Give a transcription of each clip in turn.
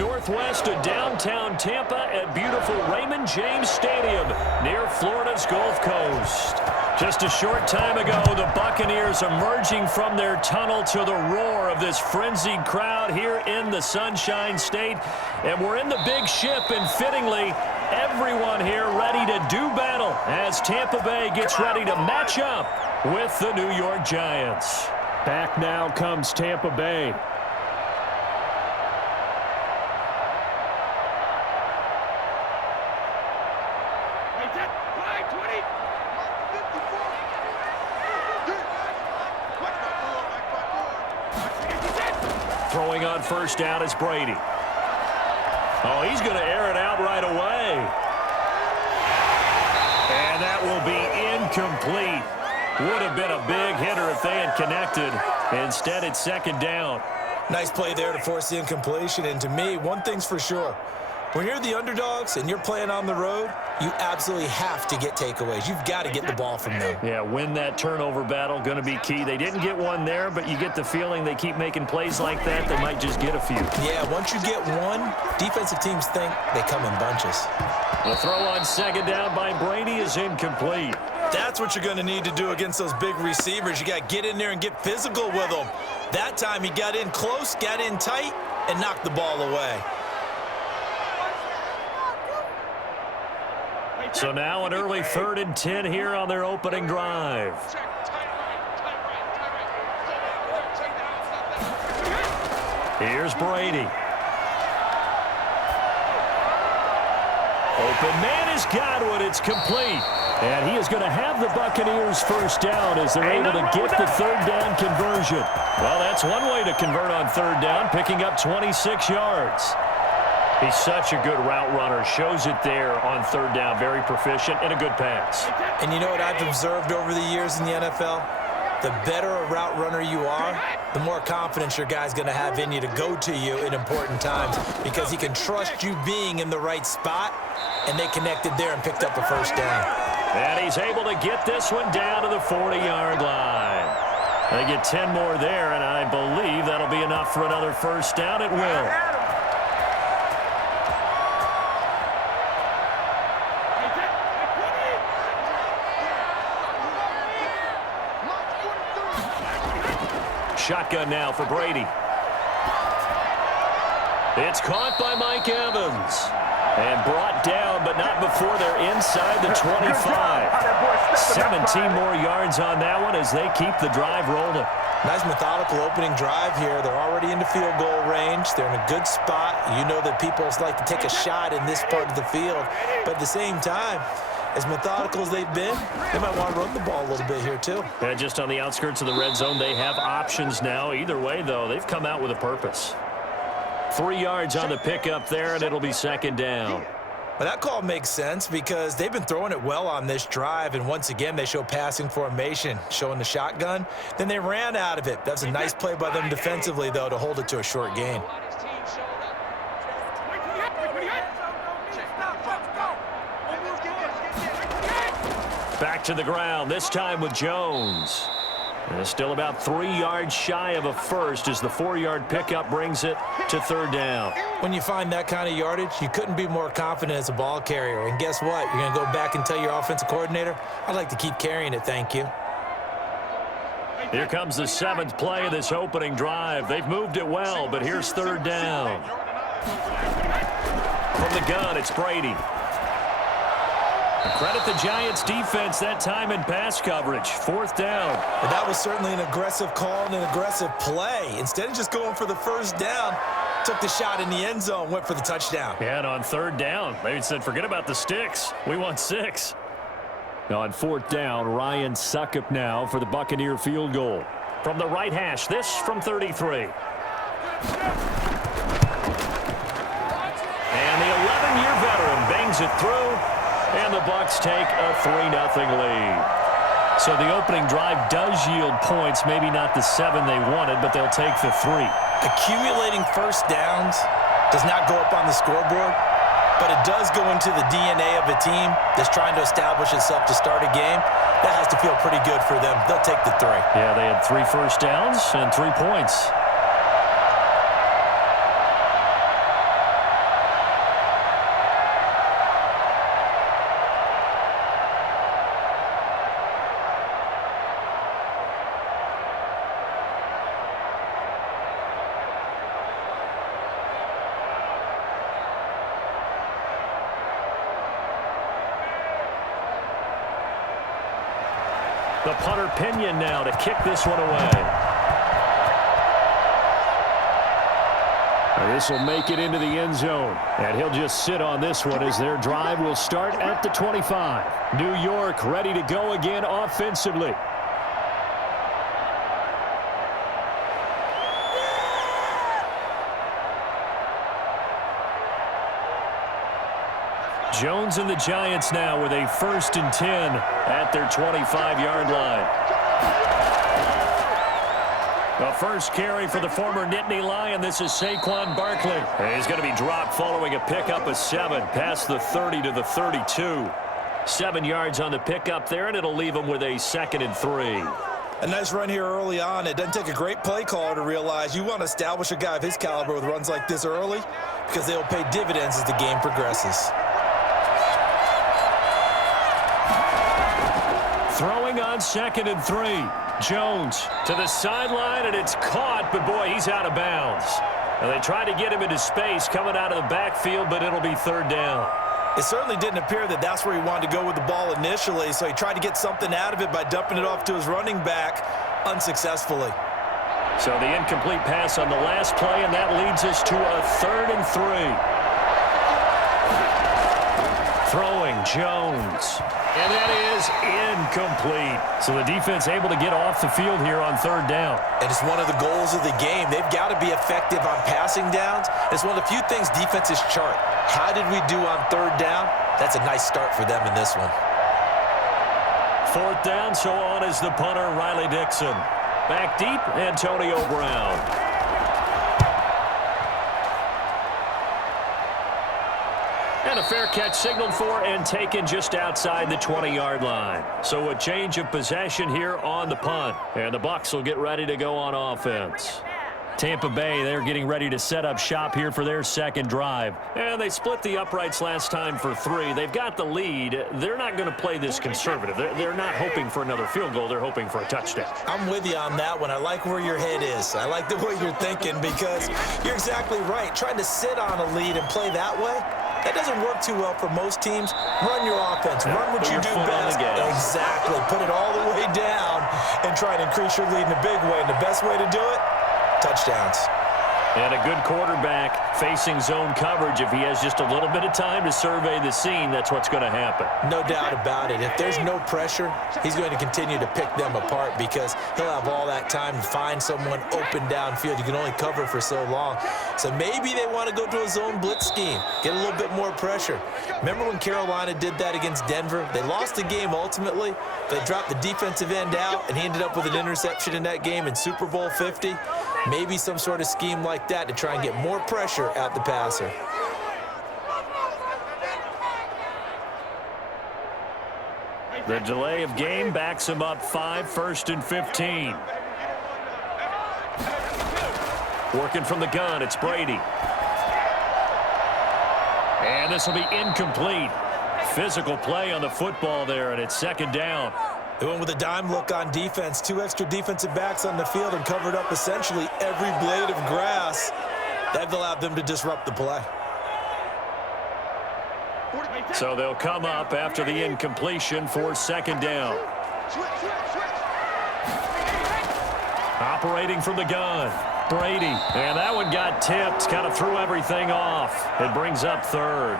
northwest of downtown Tampa at beautiful Raymond James Stadium near Florida's Gulf Coast. Just a short time ago, the Buccaneers emerging from their tunnel to the roar of this frenzied crowd here in the Sunshine State. And we're in the big ship, and fittingly, everyone here ready to do battle as Tampa Bay gets ready to match up with the New York Giants. Back now comes Tampa Bay. Throwing on first down is Brady. Oh, he's going to air it out right away. And that will be incomplete. Would have been a big hitter if they had connected. Instead, it's second down. Nice play there to force the incompletion. And to me, one thing's for sure. When you're the underdogs and you're playing on the road, you absolutely have to get takeaways. You've got to get the ball from them. Yeah, win that turnover battle, going to be key. They didn't get one there, but you get the feeling they keep making plays like that, they might just get a few. Yeah, once you get one, defensive teams think they come in bunches. The throw on second down by Brady is incomplete. That's what you're going to need to do against those big receivers. You got to get in there and get physical with them. That time he got in close, got in tight, and knocked the ball away. So now an early 3rd and 10 here on their opening drive. Here's Brady. Open man is Godwin. It's complete. And he is going to have the Buccaneers first down as they're able to get the third down conversion. Well, that's one way to convert on third down, picking up 26 yards. He's such a good route runner. Shows it there on third down. Very proficient and a good pass. And you know what I've observed over the years in the NFL? The better a route runner you are, the more confidence your guy's going to have in you to go to you in important times because he can trust you being in the right spot, and they connected there and picked up a first down. And he's able to get this one down to the 40-yard line. They get 10 more there, and I believe that'll be enough for another first down. It will. Shotgun now for Brady. It's caught by Mike Evans. And brought down, but not before they're inside the 25. 17 more yards on that one as they keep the drive rolling. Nice methodical opening drive here. They're already into field goal range. They're in a good spot. You know that people like to take a shot in this part of the field. But at the same time, as methodical as they've been, they might want to run the ball a little bit here too. And just on the outskirts of the red zone, they have options now. Either way, though, they've come out with a purpose. 3 yards on the pickup there, and it'll be second down. Well, that call makes sense because they've been throwing it well on this drive, and once again, they show passing formation, showing the shotgun. Then they ran out of it. That's a nice play by them defensively, though, to hold it to a short gain. Back to the ground, this time with Jones. And still about 3 yards shy of a first as the 4-yard pickup brings it to third down. When you find that kind of yardage, you couldn't be more confident as a ball carrier. And guess what? You're going to go back and tell your offensive coordinator, I'd like to keep carrying it, thank you. Here comes the 7th play of this opening drive. They've moved it well, but here's third down. From the gun, it's Brady. Credit the Giants' defense that time in pass coverage. 4th down. But that was certainly an aggressive call and an aggressive play. Instead of just going for the first down, took the shot in the end zone, went for the touchdown. Yeah, and on third down, they said, forget about the sticks. We want 6. On 4th down, Ryan Succop now for the Buccaneer field goal. From the right hash, this from 33. And the 11-year veteran bangs it through. And the Bucs take a 3-0 lead. So the opening drive does yield points, maybe not the 7 they wanted, but they'll take the 3. Accumulating first downs does not go up on the scoreboard, but it does go into the DNA of a team that's trying to establish itself to start a game. That has to feel pretty good for them. They'll take the 3. Yeah, they had 3 first downs and 3 points. The punter Pinion now to kick this one away. This will make it into the end zone, and he'll just sit on this one as their drive will start at the 25. New York ready to go again offensively. Jones and the Giants now with a 1st and 10 at their 25-yard line. The first carry for the former Nittany Lion. This is Saquon Barkley. And he's going to be dropped following a pickup of 7 past the 30 to the 32. 7 yards on the pickup there, and it'll leave him with a 2nd and 3. A nice run here early on. It doesn't take a great play caller to realize you want to establish a guy of his caliber with runs like this early because they'll pay dividends as the game progresses. Throwing on 2nd and 3. Jones to the sideline, and it's caught, but boy, he's out of bounds. And they try to get him into space coming out of the backfield, but it'll be 3rd down. It certainly didn't appear that that's where he wanted to go with the ball initially, so he tried to get something out of it by dumping it off to his running back unsuccessfully. So the incomplete pass on the last play, and that leads us to a 3rd and 3. Throwing Jones. And that is incomplete. So the defense able to get off the field here on 3rd down. And it's one of the goals of the game. They've got to be effective on passing downs. It's one of the few things defenses chart. How did we do on 3rd down? That's a nice start for them in this one. 4th down, so on is the punter, Riley Dixon. Back deep, Antonio Brown. And a fair catch signaled for and taken just outside the 20-yard line. So a change of possession here on the punt. And the Bucs will get ready to go on offense. Tampa Bay, they're getting ready to set up shop here for their 2nd drive. And they split the uprights last time for 3. They've got the lead. They're not going to play this conservative. They're not hoping for another field goal. They're hoping for a touchdown. I'm with you on that one. I like where your head is. I like the way you're thinking because you're exactly right. Trying to sit on a lead and play that way, that doesn't work too well for most teams. Run your offense. Run what you do best. Exactly. Put it all the way down and try and increase your lead in a big way. And the best way to do it, touchdowns. And a good quarterback facing zone coverage. If he has just a little bit of time to survey the scene, that's what's going to happen. No doubt about it. If there's no pressure, he's going to continue to pick them apart because he'll have all that time to find someone open downfield. You can only cover for so long. So maybe they want to go to a zone blitz scheme, get a little bit more pressure. Remember when Carolina did that against Denver? They lost the game ultimately. They dropped the defensive end out, and he ended up with an interception in that game in Super Bowl 50. Maybe some sort of scheme like that to try and get more pressure at the passer. The delay of game backs him up 5, 1st and 15. Working from the gun, it's Brady. And this will be incomplete. Physical play on the football there, and it's 2nd down. They went with a dime look on defense. 2 extra defensive backs on the field and covered up essentially every blade of grass. That allowed them to disrupt the play. So they'll come up after the incompletion for 2nd down. Operating from the gun, Brady. And that one got tipped, kind of threw everything off. It brings up 3rd.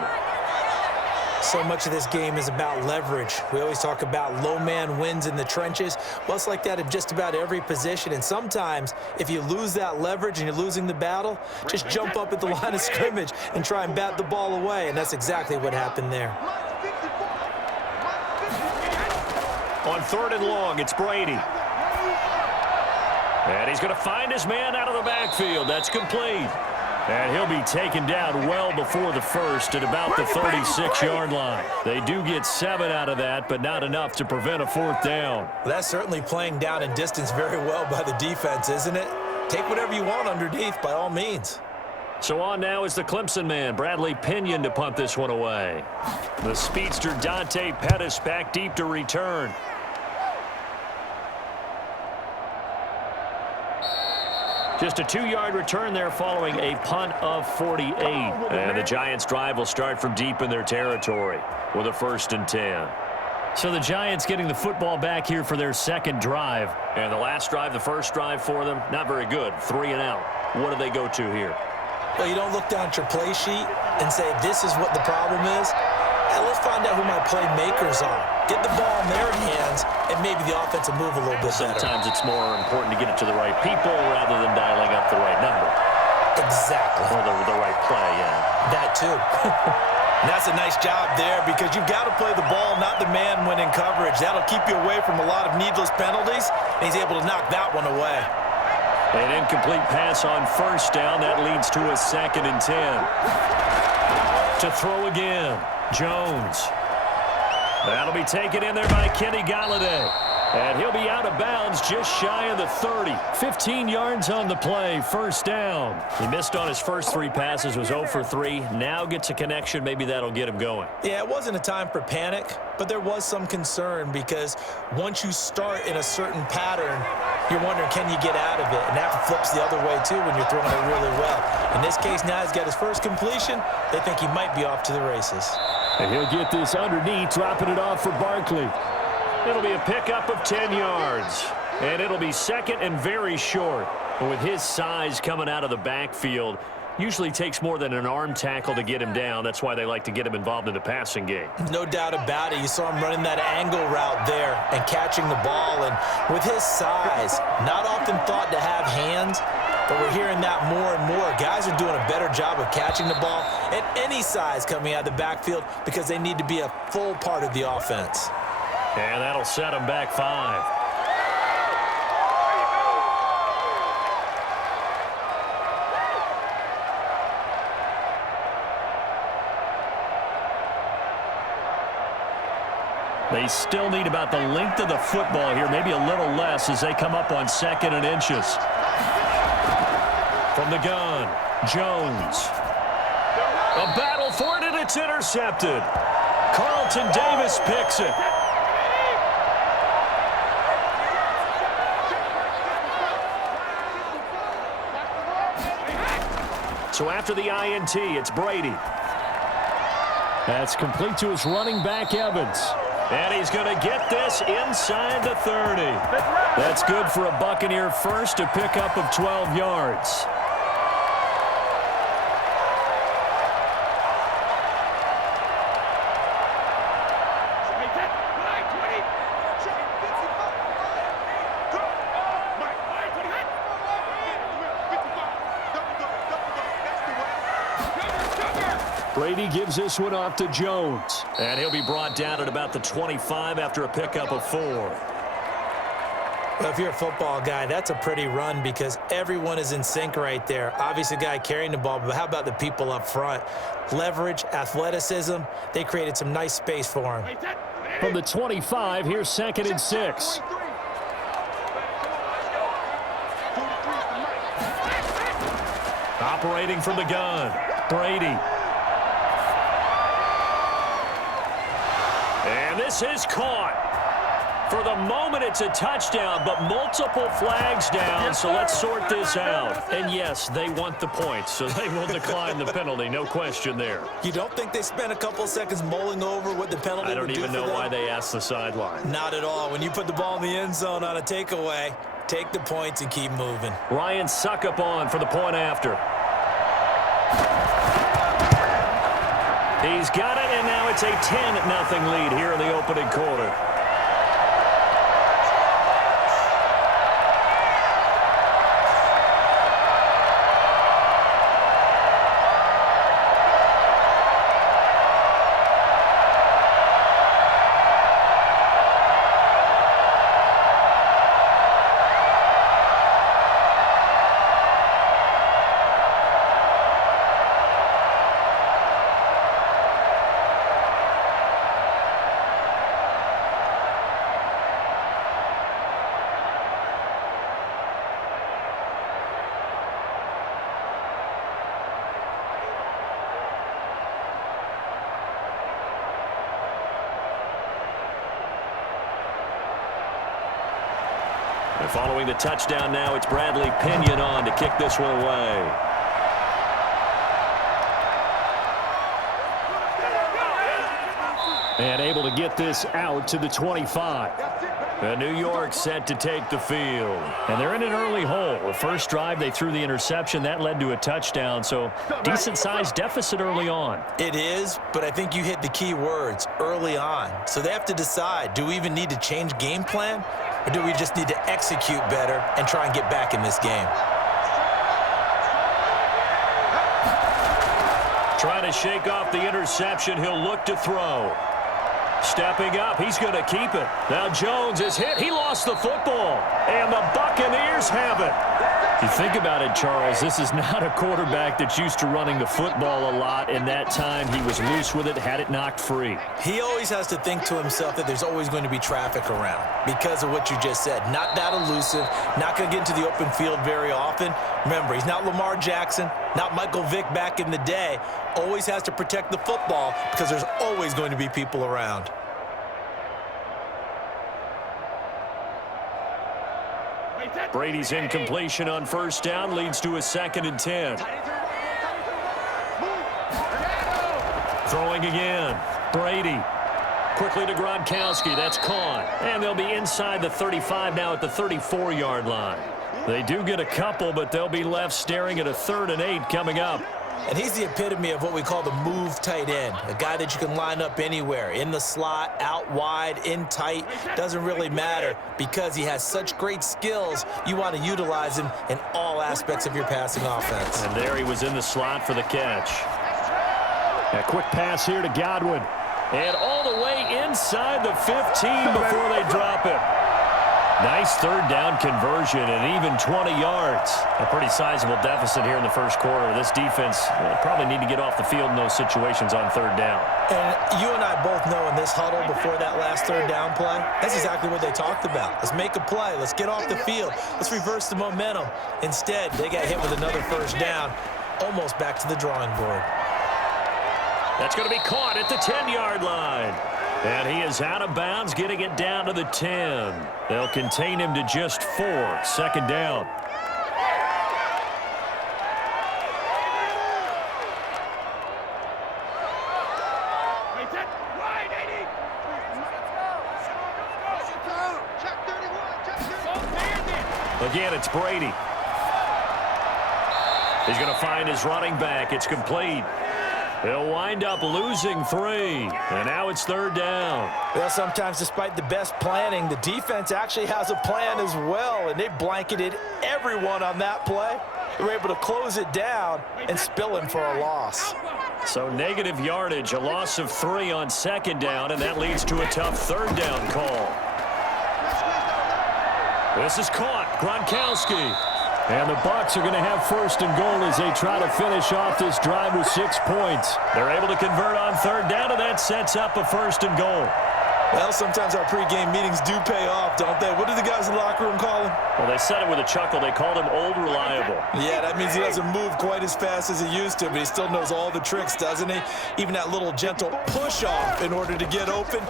So much of this game is about leverage. We always talk about low man wins in the trenches. Well, it's like that in just about every position. And sometimes, if you lose that leverage and you're losing the battle, just jump up at the line of scrimmage and try and bat the ball away. And that's exactly what happened there. On 3rd and long, it's Brady. And he's going to find his man out of the backfield. That's complete. And he'll be taken down well before the 1st at about the 36-yard line. They do get 7 out of that, but not enough to prevent a 4th down. Well, that's certainly playing down and distance very well by the defense, isn't it? Take whatever you want underneath by all means. So on now is the Clemson man, Bradley Pinion, to punt this one away. The speedster Dante Pettis back deep to return. Just a 2-yard return there following a punt of 48. And the Giants' drive will start from deep in their territory with a 1st and 10. So the Giants getting the football back here for their second drive. And the last drive, the first drive for them, not very good. 3 and out. What do they go to here? Well, you don't look down at your play sheet and say, this is what the problem is. Hey, let's find out who my playmakers are. Get the ball in their hands, and maybe the offense will move a little bit better. Sometimes it's more important to get it to the right people rather than dialing up the right number. Exactly. Or the right play, yeah. That too. And that's a nice job there because you've got to play the ball, not the man when in coverage. That'll keep you away from a lot of needless penalties, and he's able to knock that one away. An incomplete pass on first down. That leads to a 2nd and 10. To throw again, Jones. That'll be taken in there by Kenny Galladay. And he'll be out of bounds just shy of the 30. 15 yards on the play, first down. He missed on his first 3 passes, was 0 for 3. Now gets a connection. Maybe that'll get him going. Yeah, it wasn't a time for panic, but there was some concern because once you start in a certain pattern, you're wondering, can you get out of it? And that flips the other way, too, when you're throwing it really well. In this case, now he's got his first completion. They think he might be off to the races. And he'll get this underneath, dropping it off for Barkley. It'll be a pickup of 10 yards. And it'll be 2nd and very short. But with his size coming out of the backfield, usually takes more than an arm tackle to get him down. That's why they like to get him involved in the passing game. No doubt about it. You saw him running that angle route there and catching the ball. And with his size, not often thought to have hands, but we're hearing that more and more. Guys are doing a better job of catching the ball at any size coming out of the backfield because they need to be a full part of the offense. And that'll set him back 5. They still need about the length of the football here, maybe a little less as they come up on 2nd and inches. From the gun, Jones. A battle for it, and it's intercepted. Carlton Davis picks it. So after the INT, it's Brady. That's complete to his running back, Evans. And he's going to get this inside the 30. That's good for a Buccaneer first, a pickup of 12 yards. Brady gives this one off to Jones. And he'll be brought down at about the 25 after a pickup of 4. Well, if you're a football guy, that's a pretty run because everyone is in sync right there. Obviously, the guy carrying the ball, but how about the people up front? Leverage, athleticism, they created some nice space for him. From the 25, here's 2nd and 6. Operating from the gun, Brady. And this is caught. For the moment, it's a touchdown, but multiple flags down, so let's sort this out. And yes, they want the points, so they will decline the penalty, no question there. You don't think they spent a couple seconds mulling over what the penalty I don't would do even know for them? why they asked the sideline. Not at all. When you put the ball in the end zone on a takeaway, take the points and keep moving. Ryan Suckup on for the point after. He's got it, and now it's a 10-0 lead here in the opening quarter. And following the touchdown now, it's Bradley Pinion on to kick this one away. And able to get this out to the 25. And New York set to take the field. And they're in an early hole. The first drive, they threw the interception. That led to a touchdown, so decent-sized deficit early on. It is, but I think you hit the key words, early on. So they have to decide, do we even need to change game plan, or do we just need to execute better and try and get back in this game? Trying to shake off the interception. He'll look to throw. Stepping up, he's going to keep it. Now Jones is hit. He lost the football. And the Buccaneers have it. You think about it, Charles, this is not a quarterback that's used to running the football a lot. In that time, he was loose with it, had it knocked free. He always has to think to himself that there's always going to be traffic around because of what you just said. Not that elusive, not going to get into the open field very often. Remember, he's not Lamar Jackson, not Michael Vick back in the day. Always has to protect the football because there's always going to be people around. Brady's incompletion on first down leads to a 2nd and 10. Throwing again. Brady. Quickly to Gronkowski. That's caught. And they'll be inside the 35 now at the 34-yard line. They do get a couple, but they'll be left staring at a 3rd and 8 coming up. And he's the epitome of what we call the move tight end, a guy that you can line up anywhere, in the slot, out wide, in tight, doesn't really matter because he has such great skills. You want to utilize him in all aspects of your passing offense. And there he was in the slot for the catch. A quick pass here to Godwin. And all the way inside the 15 before they drop it. Nice 3rd down conversion and even 20 yards. A pretty sizable deficit here in the first quarter. This defense probably need to get off the field in those situations on 3rd down. And you and I both know in this huddle before that last 3rd down play, that's exactly what they talked about. Let's make a play. Let's get off the field. Let's reverse the momentum. Instead, they got hit with another 1st down, almost back to the drawing board. That's going to be caught at the 10-yard line. And he is out of bounds, getting it down to the 10. They'll contain him to just 4. 2nd down. Again, it's Brady. He's going to find his running back. It's complete. They'll wind up losing 3, and now it's 3rd down. Well, sometimes despite the best planning, the defense actually has a plan as well, and they blanketed everyone on that play. They were able to close it down and spill him for a loss. So negative yardage, a loss of 3 on 2nd down, and that leads to a tough 3rd down call. This is caught. Gronkowski. And the Bucs are going to have 1st and goal as they try to finish off this drive with 6 points. They're able to convert on 3rd down, and that sets up a 1st and goal. Well, sometimes our pregame meetings do pay off, don't they? What do the guys in the locker room call him? Well, they said it with a chuckle. They called him Old Reliable. Yeah, that means he doesn't move quite as fast as he used to, but he still knows all the tricks, doesn't he? Even that little gentle push-off in order to get open,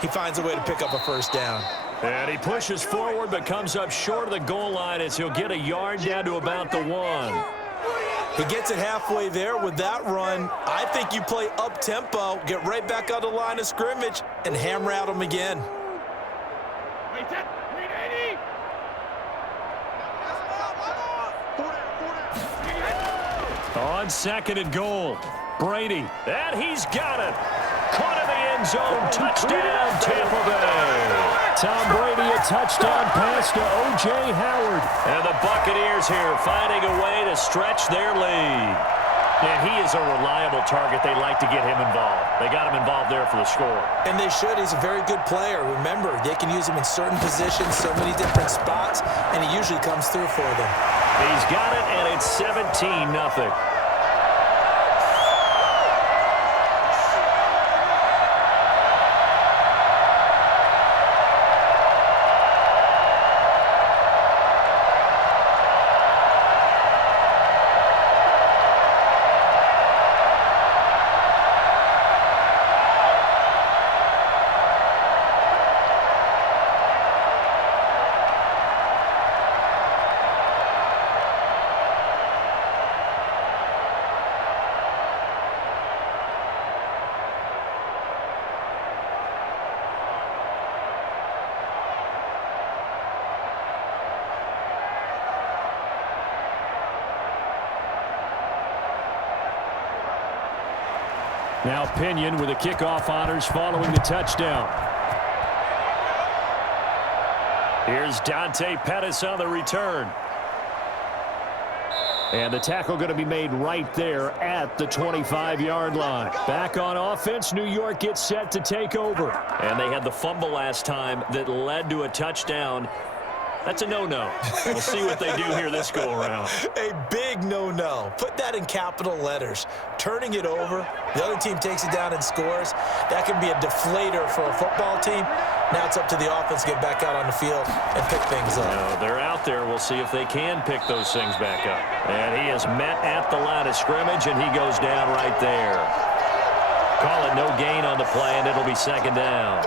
he finds a way to pick up a 1st down. And he pushes forward but comes up short of the goal line as he'll get a yard down to about the 1. He gets it halfway there with that run. I think you play up-tempo, get right back on the line of scrimmage, and hammer at him again. On 2nd and goal, Brady. And he's got it. Caught in the end zone. Touchdown, Tampa Bay. Tom Brady, a touchdown pass to O.J. Howard. And the Buccaneers here finding a way to stretch their lead. And he is a reliable target. They like to get him involved. They got him involved there for the score. And they should. He's a very good player. Remember, they can use him in certain positions, so many different spots, and he usually comes through for them. He's got it, and it's 17-0. Now Pinion with the kickoff honors following the touchdown. Here's Dante Pettis on the return. And the tackle going to be made right there at the 25-yard line. Back on offense, New York gets set to take over. And they had the fumble last time that led to a touchdown. That's a no-no. We'll see what they do here this go-around. A big no-no. Put that in capital letters. Turning it over, the other team takes it down and scores. That can be a deflator for a football team. Now it's up to the offense to get back out on the field and pick things up. No, they're out there. We'll see if they can pick those things back up. And he is met at the line of scrimmage, and he goes down right there. Call it no gain on the play, and it'll be second down.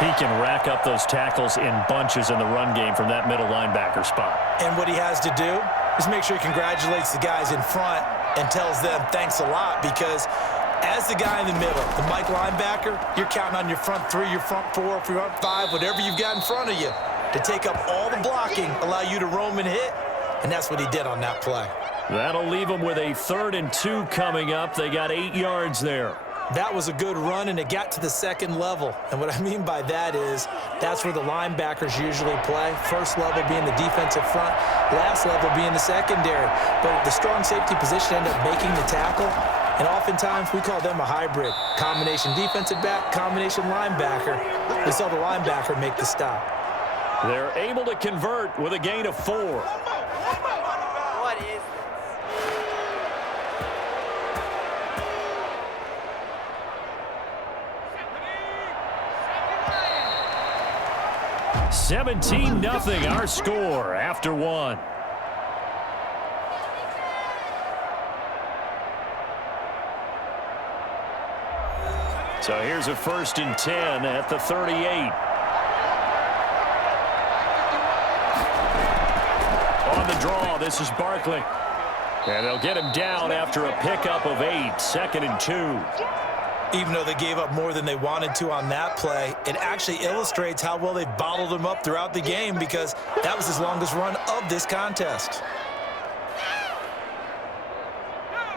He can rack up those tackles in bunches in the run game from that middle linebacker spot. And what he has to do is make sure he congratulates the guys in front and tells them thanks a lot, because as the guy in the middle, the Mike linebacker, you're counting on your front three, your front four, your front five, whatever you've got in front of you to take up all the blocking, allow you to roam and hit, and that's what he did on that play. That'll leave them with a 3rd and 2 coming up. They got 8 yards there. That was a good run, and it got to the second level. And what I mean by that is that's where the linebackers usually play. First level being the defensive front, last level being the secondary. But the strong safety position ended up making the tackle, and oftentimes we call them a hybrid. Combination defensive back, combination linebacker. We saw the linebacker make the stop. They're able to convert with a gain of 4. What is this? 17-0 our score after 1. So here's a 1st and 10 at the 38. On the draw, this is Barkley. And they'll get him down after a pickup of 8, 2nd and 2. Even though they gave up more than they wanted to on that play, it actually illustrates how well they bottled him up throughout the game, because that was his longest run of this contest.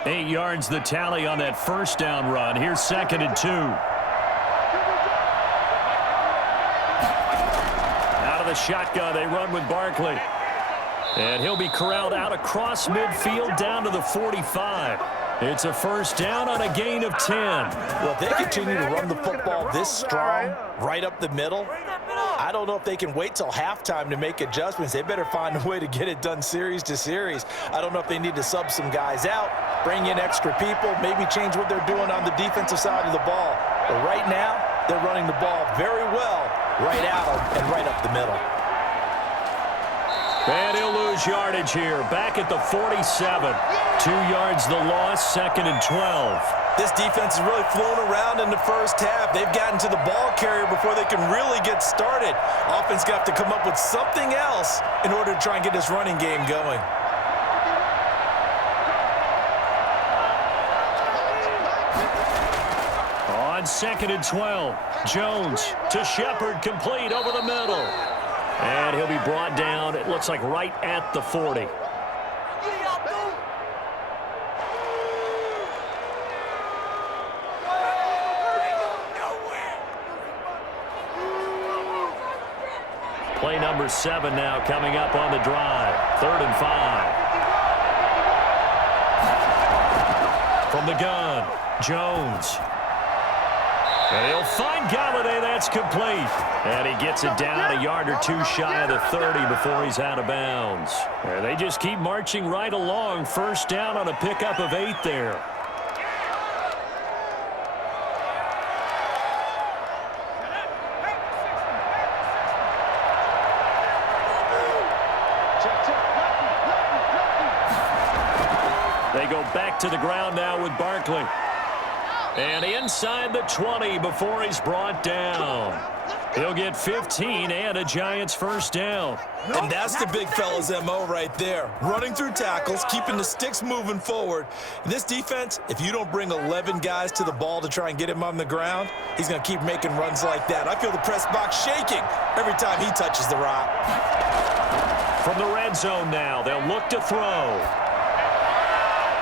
8 yards the tally on that 1st down run. Here's 2nd and 2. Out of the shotgun, they run with Barkley. And he'll be corralled out across midfield down to the 45. It's a 1st down on a gain of 10. Well, if they continue to run the football this strong, right up the middle, I don't know if they can wait till halftime to make adjustments. They better find a way to get it done series to series. I don't know if they need to sub some guys out, bring in extra people, maybe change what they're doing on the defensive side of the ball. But right now, they're running the ball very well right at them and right up the middle. And he'll lose yardage here, back at the 47. 2 yards the loss, 2nd and 12. This defense has really flown around in the first half. They've gotten to the ball carrier before they can really get started. Offense got to come up with something else in order to try and get this running game going. On 2nd and 12, Jones to Shepard, complete over the middle. And he'll be brought down, it looks like right at the 40. Play number 7 now coming up on the drive. 3rd and 5. From the gun, Jones. And he'll find Galladay. That's complete. And he gets it down a yard or 2 shy of the 30 before he's out of bounds. And they just keep marching right along. 1st down on a pickup of 8 there. They go back to the ground now with Barkley. And inside the 20 before he's brought down. He'll get 15 and a Giants 1st down. And that's the big fella's MO right there. Running through tackles, keeping the sticks moving forward. This defense, if you don't bring 11 guys to the ball to try and get him on the ground, he's going to keep making runs like that. I feel the press box shaking every time he touches the rock. From the red zone now, they'll look to throw.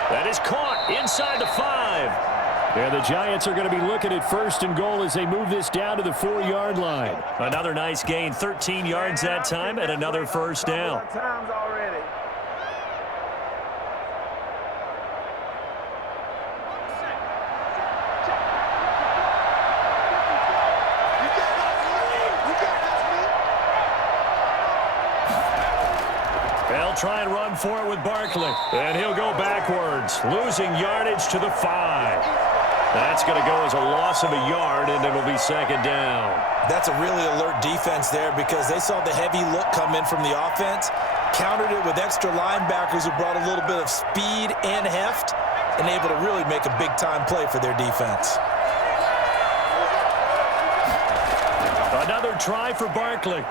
That is caught inside the 5. And the Giants are going to be looking at 1st and goal as they move this down to the 4-yard line. Another nice gain, 13 yards that time, and another first down. They'll try and run for it with Barkley. And he'll go backwards, losing yardage to the 5. That's going to go as a loss of a yard, and it'll be 2nd down. That's a really alert defense there because they saw the heavy look come in from the offense, countered it with extra linebackers who brought a little bit of speed and heft, and able to really make a big-time play for their defense. Another try for Barkley.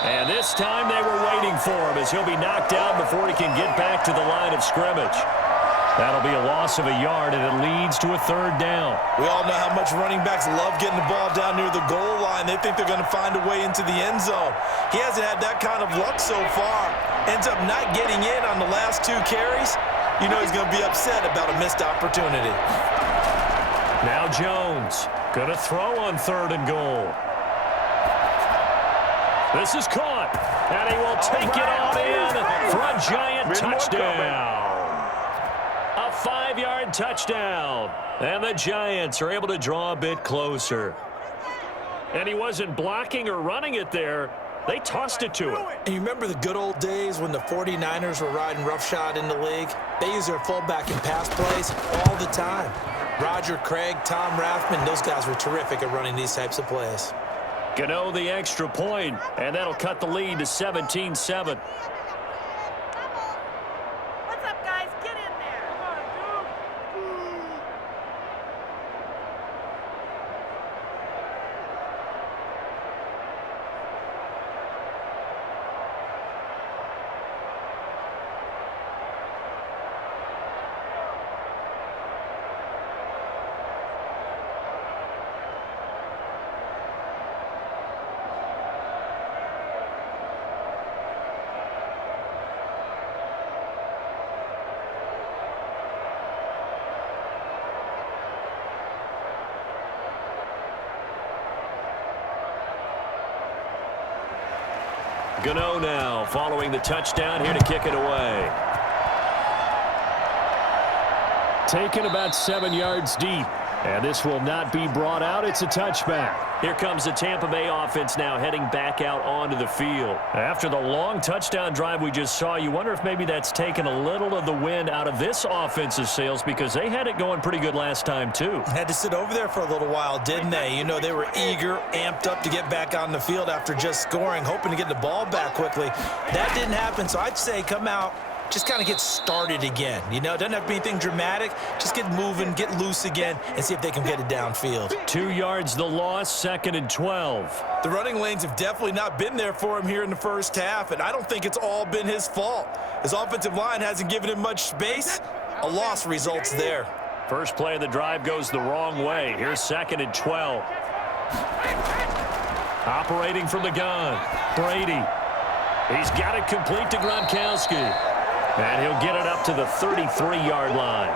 And this time they were waiting for him as he'll be knocked down before he can get back to the line of scrimmage. That'll be a loss of a yard, and it leads to a 3rd down. We all know how much running backs love getting the ball down near the goal line. They think they're going to find a way into the end zone. He hasn't had that kind of luck so far. Ends up not getting in on the last 2 carries. You know he's going to be upset about a missed opportunity. Now Jones going to throw on 3rd and goal. This is caught, and he will take it on in for a Giant touchdown. A 5-yard touchdown, and the Giants are able to draw a bit closer. And he wasn't blocking or running it there. They tossed it to him. And you remember the good old days when the 49ers were riding roughshod in the league? They used their fullback in pass plays all the time. Roger Craig, Tom Rathman, those guys were terrific at running these types of plays. Gano the extra point, and that'll cut the lead to 17-7. What's up, guys? Get in there. Gano now following the touchdown here to kick it away. Taken about 7 yards deep. And this will not be brought out. It's a touchback. Here comes the Tampa Bay offense now heading back out onto the field. After the long touchdown drive we just saw, you wonder if maybe that's taken a little of the wind out of this offense's sails because they had it going pretty good last time too. Had to sit over there for a little while, didn't they? You know, they were eager, amped up to get back on the field after just scoring, hoping to get the ball back quickly. That didn't happen, so I'd say come out, just kind of get started again. You know, it doesn't have to be anything dramatic. Just get moving, get loose again, and see if they can get it downfield. 2 yards the loss, 2nd and 12. The running lanes have definitely not been there for him here in the first half, and I don't think it's all been his fault. His offensive line hasn't given him much space. A loss results there. First play of the drive goes the wrong way. Here's 2nd and 12. Operating from the gun, Brady. He's got it complete to Gronkowski. And he'll get it up to the 33-yard line.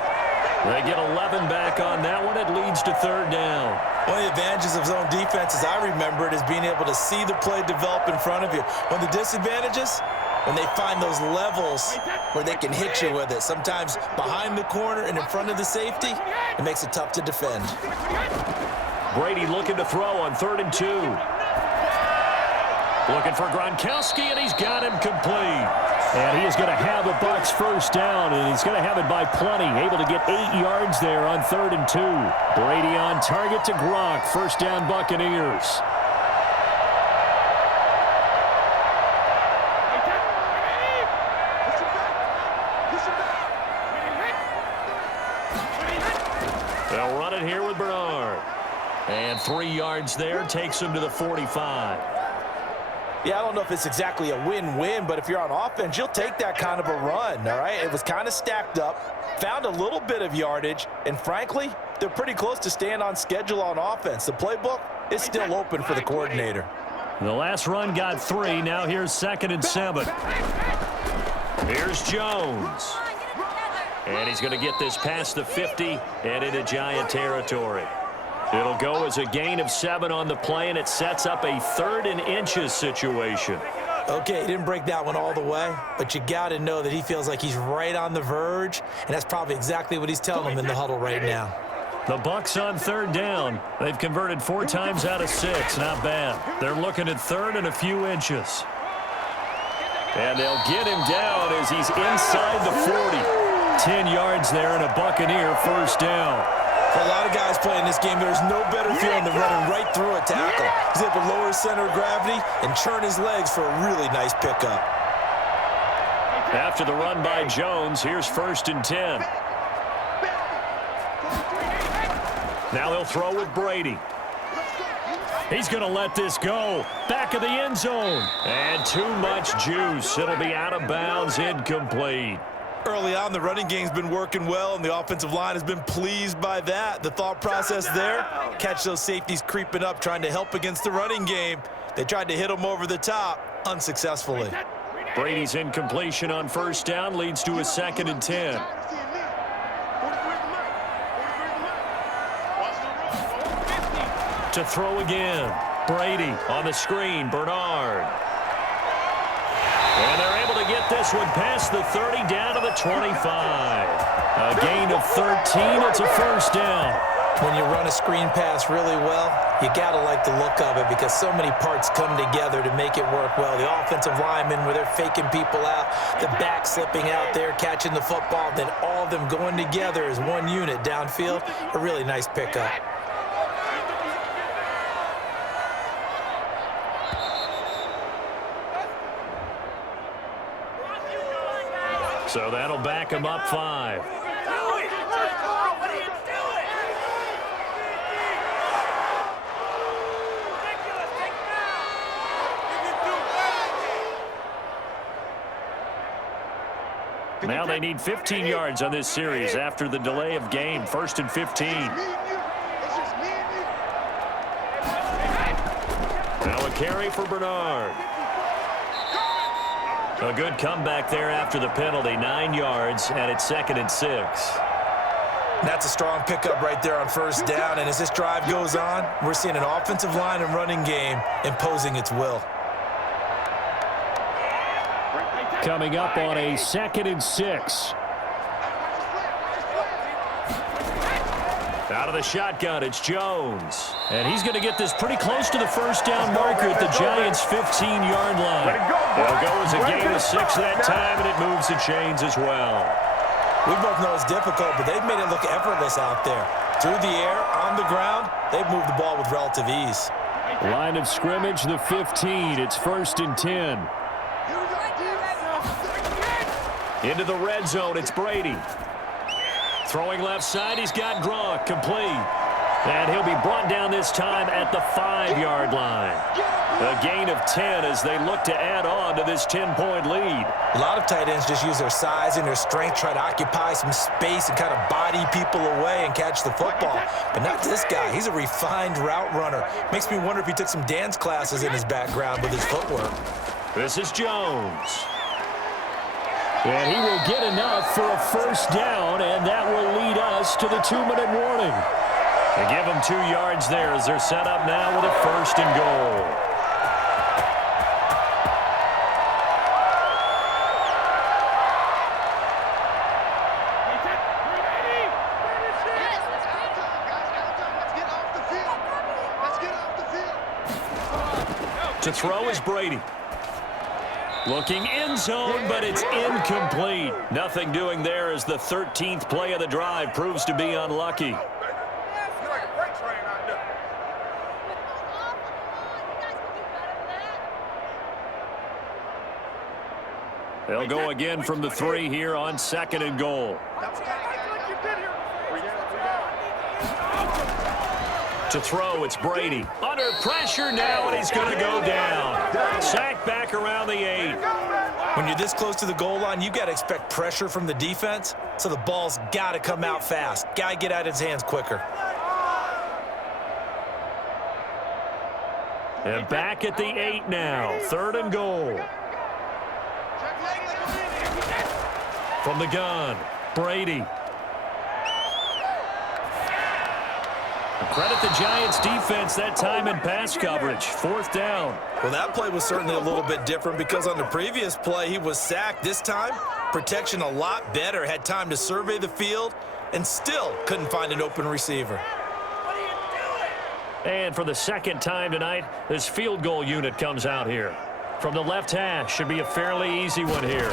They get 11 back on that one. It leads to 3rd down. One of the advantages of zone defense, as I remember it, is being able to see the play develop in front of you. One of the disadvantages, when they find those levels where they can hit you with it, sometimes behind the corner and in front of the safety, it makes it tough to defend. Brady looking to throw on 3rd and 2. Looking for Gronkowski, and he's got him complete. And he is going to have the Bucs first down, and he's going to have it by plenty. Able to get 8 yards there on 3rd and 2. Brady on target to Gronk. First down, Buccaneers. They'll run it here with Bernard. And 3 yards there takes him to the 45. Yeah, I don't know if it's exactly a win-win, but if you're on offense, you'll take that kind of a run, all right? It was kind of stacked up, found a little bit of yardage, and frankly, they're pretty close to staying on schedule on offense. The playbook is still open for the coordinator. The last run got 3. Now here's 2nd and 7. Here's Jones. And he's going to get this past the 50 and into Giant territory. It'll go as a gain of 7 on the play, and it sets up a 3rd and inches situation. Okay, he didn't break that one all the way, but you got to know that he feels like he's right on the verge, and that's probably exactly what he's telling him in the huddle right now. The Bucs on 3rd down. They've converted 4 times out of 6. Not bad. They're looking at 3rd and a few inches. And they'll get him down as he's inside the 40. 10 yards there and a Buccaneer 1st down. For a lot of guys playing this game, there's no better feeling than running right through a tackle. He's able to lower his center of gravity and churn his legs for a really nice pickup. After the run by Jones, here's 1st and 10. Now they'll throw with Brady. He's going to let this go. Back of the end zone. And too much juice. It'll be out of bounds, incomplete. Early on, the running game's been working well, and the offensive line has been pleased by that. The thought process there, catch those safeties creeping up, trying to help against the running game. They tried to hit them over the top, unsuccessfully. Brady's incompletion on 1st down leads to a 2nd and 10. To throw again. Brady on the screen. Bernard. And they're able to get this one past the 30 down to the 25. A gain of 13. It's a 1st down. When you run a screen pass really well, you got to like the look of it because so many parts come together to make it work well. The offensive linemen, where they're faking people out, the back slipping out there, catching the football, then all of them going together as one unit downfield. A really nice pickup. So that'll back him up 5. Now they need 15 yards on this series after the delay of game. 1st and 15. Now a carry for Bernard. A good comeback there after the penalty. 9 yards, and it's 2nd and 6. That's a strong pickup right there on 1st down, and as this drive goes on, we're seeing an offensive line and running game imposing its will. Coming up on a 2nd and 6. Out of the shotgun, it's Jones. And he's going to get this pretty close to the 1st down marker at the Giants' 15-yard line. They'll go as a gain of 6 that time, and it moves the chains as well. We both know it's difficult, but they've made it look effortless out there. Through the air, on the ground, they've moved the ball with relative ease. Line of scrimmage, the 15. It's 1st and 10. Into the red zone, it's Brady. Throwing left side, he's got Gronk, complete. And he'll be brought down this time at the 5-yard line. A gain of 10 as they look to add on to this 10-point lead. A lot of tight ends just use their size and their strength, try to occupy some space and kind of body people away and catch the football. But not this guy. He's a refined route runner. Makes me wonder if he took some dance classes in his background with his footwork. This is Jones. And he will get enough for a 1st down, and that will lead us to the 2-minute warning. They give them 2 yards there as they're set up now with a 1st and goal. To throw is Brady. Looking end zone, but it's incomplete. Nothing doing there as the 13th play of the drive proves to be unlucky. They'll go again from the 3 here on 2nd and goal. To throw, it's Brady. Under pressure now, and he's going to go down. Sacked back around the 8. When you're this close to the goal line, you got to expect pressure from the defense, so the ball's got to come out fast. Got to get out of his hands quicker. And back at the 8 now. 3rd and goal. From the gun, Brady. Credit the Giants defense that time in pass coverage. 4th down. Well, that play was certainly a little bit different because on the previous play, he was sacked. This time, protection a lot better. Had time to survey the field and still couldn't find an open receiver. And for the second time tonight, this field goal unit comes out here. From the left hash, should be a fairly easy one here.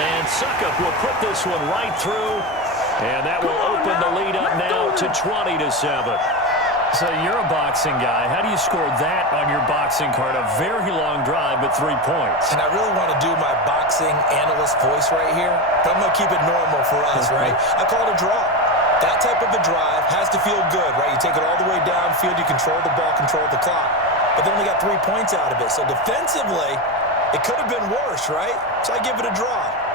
And Suckup will put this one right through. And that will open the lead up now to 20-7. So you're a boxing guy. How do you score that on your boxing card? A very long drive, but 3 points. And I really want to do my boxing analyst voice right here, but I'm going to keep it normal for us, right? I call it a draw. That type of a drive has to feel good, right? You take it all the way downfield, you control the ball, control the clock. But they only got 3 points out of it. So defensively, it could have been worse, right? So I give it a draw.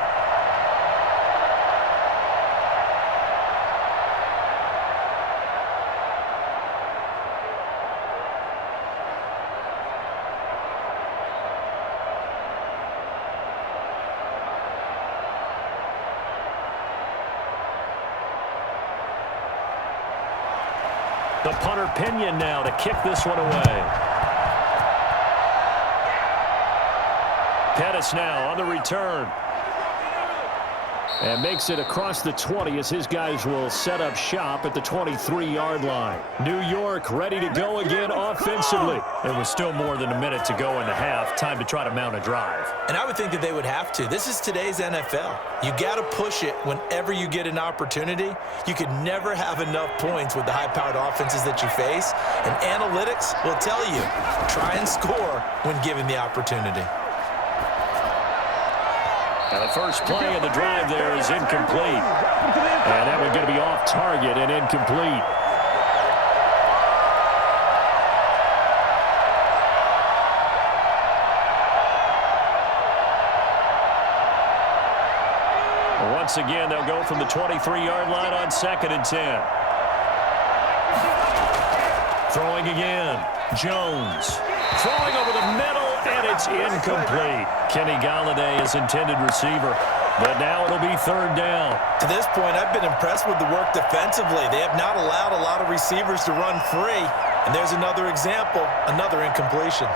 The punter Pinion now to kick this one away. Pettis now on the return. And makes it across the 20 as his guys will set up shop at the 23-yard line. New York ready to go again offensively. There was still more than a minute to go in the half. Time to try to mount a drive. And I would think that they would have to. This is today's NFL. You got to push it whenever you get an opportunity. You could never have enough points with the high-powered offenses that you face. And analytics will tell you, try and score when given the opportunity. Now the first play of the drive there is incomplete. And that one's going to be off target and incomplete. Once again, they'll go from the 23-yard line on 2nd and 10. Throwing again. Jones. Throwing over the middle, and it's incomplete. Kenny Galladay is intended receiver, but now it'll be 3rd down. To this point, I've been impressed with the work defensively. They have not allowed a lot of receivers to run free. And there's another example, another incompletion.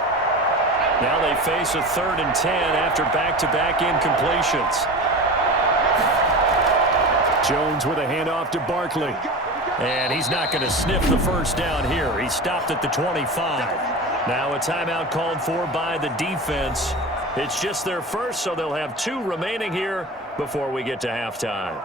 Now they face a 3rd and 10 after back-to-back incompletions. Jones with a handoff to Barkley. And he's not going to sniff the first down here. He stopped at the 25. Now a timeout called for by the defense. It's just their first, so they'll have 2 remaining here before we get to halftime.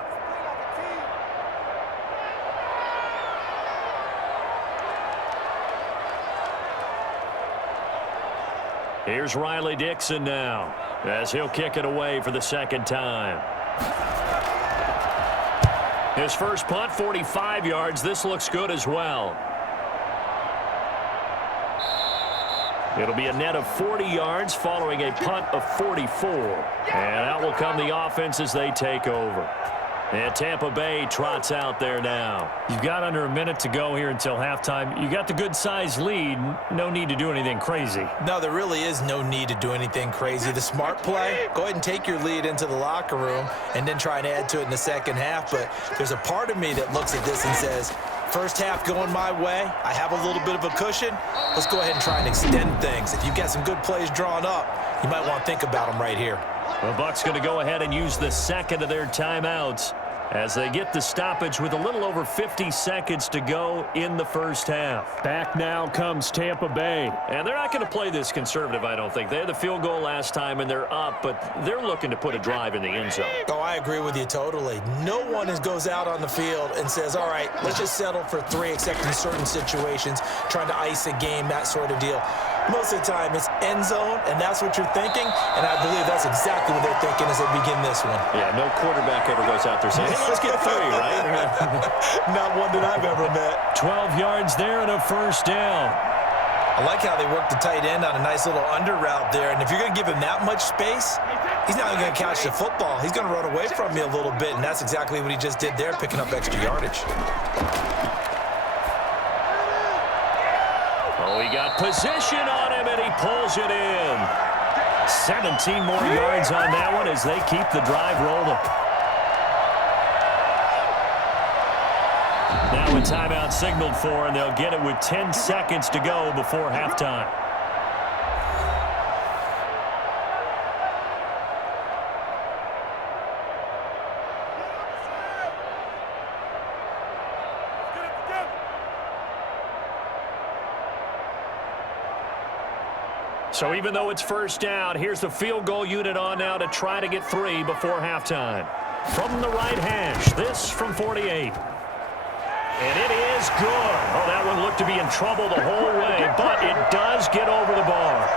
Here's Riley Dixon now as he'll kick it away for the 2nd time. His first punt, 45 yards. This looks good as well. It'll be a net of 40 yards following a punt of 44. And out will come the offense as they take over. And Tampa Bay trots out there now. You've got under a minute to go here until halftime. You got the good-sized lead. No need to do anything crazy. No, there really is no need to do anything crazy. The smart play, go ahead and take your lead into the locker room and then try and add to it in the second half. But there's a part of me that looks at this and says, first half going my way, I have a little bit of a cushion. Let's go ahead and try and extend things. If you've got some good plays drawn up, you might want to think about them right here. The Bucs going to go ahead and use the second of their timeouts as they get the stoppage with a little over 50 seconds to go in the first half. Back now comes Tampa Bay. And they're not going to play this conservative, I don't think. They had the field goal last time, and they're up, but they're looking to put a drive in the end zone. Oh, I agree with you totally. No one goes out on the field and says, all right, let's just settle for 3, except in certain situations, trying to ice a game, that sort of deal. Most of the time, it's end zone, and that's what you're thinking, and I believe that's exactly what they're thinking as they begin this one. Yeah, no quarterback ever goes out there saying, hey, let's get 3, right? Not one that I've ever met. 12 yards there and a first down. I like how they work the tight end on a nice little under route there, and if you're going to give him that much space, he's not going to catch the football. He's going to run away from you a little bit, and that's exactly what he just did there, picking up extra yardage. Oh, he got position on him, and he pulls it in. 17 more yards on that one as they keep the drive rolling. Now a timeout signaled for, and they'll get it with 10 seconds to go before halftime. So even though it's first down, here's the field goal unit on now to try to get 3 before halftime. From the right hash, this from 48. And it is good. Oh, that one looked to be in trouble the whole way, but it does get over the bar.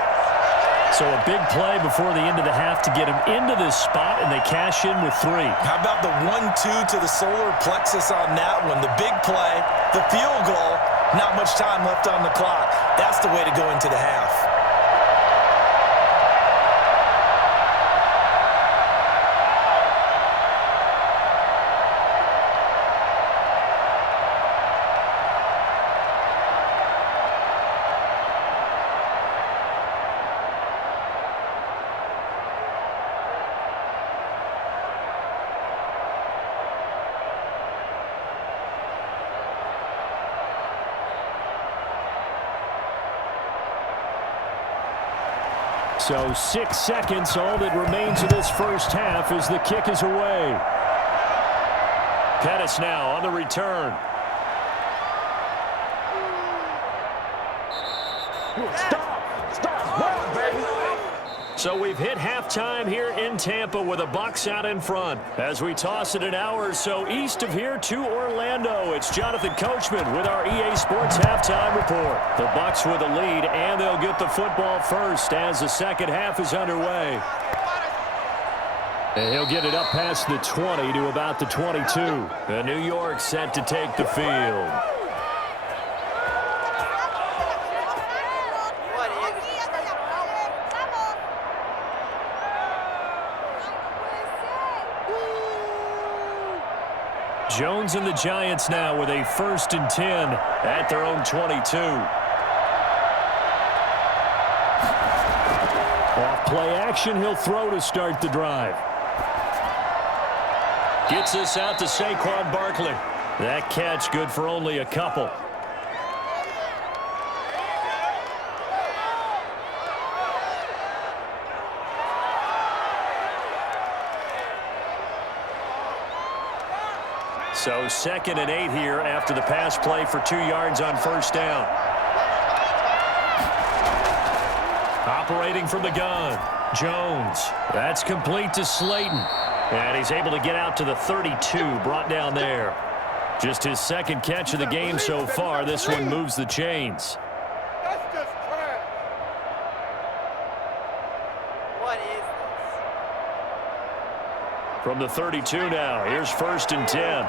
So a big play before the end of the half to get them into this spot, and they cash in with 3. How about the 1-2 to the solar plexus on that one? The big play, the field goal, not much time left on the clock. That's the way to go into the half. So 6 seconds, all that remains of this first half as the kick is away. Pettis now on the return. Stop, run, baby. So we've hit halftime here in Tampa with the Bucs out in front. As we toss it an hour or so east of here to Orlando, it's Jonathan Coachman with our EA Sports Halftime Report. The Bucs with a lead, and they'll get the football first as the second half is underway. And he'll get it up past the 20 to about the 22. And New York set to take the field. Jones and the Giants now with a 1st and 10 at their own 22. Off play action, he'll throw to start the drive. Gets this out to Saquon Barkley. That catch good for only a couple. So 2nd and 8 here after the pass play for 2 yards on first down. Operating from the gun, Jones. That's complete to Slayton. And he's able to get out to the 32, brought down there. Just his 2nd catch of the game so far. This one moves the chains. That's just trash. What is this? From the 32 now, here's 1st and 10.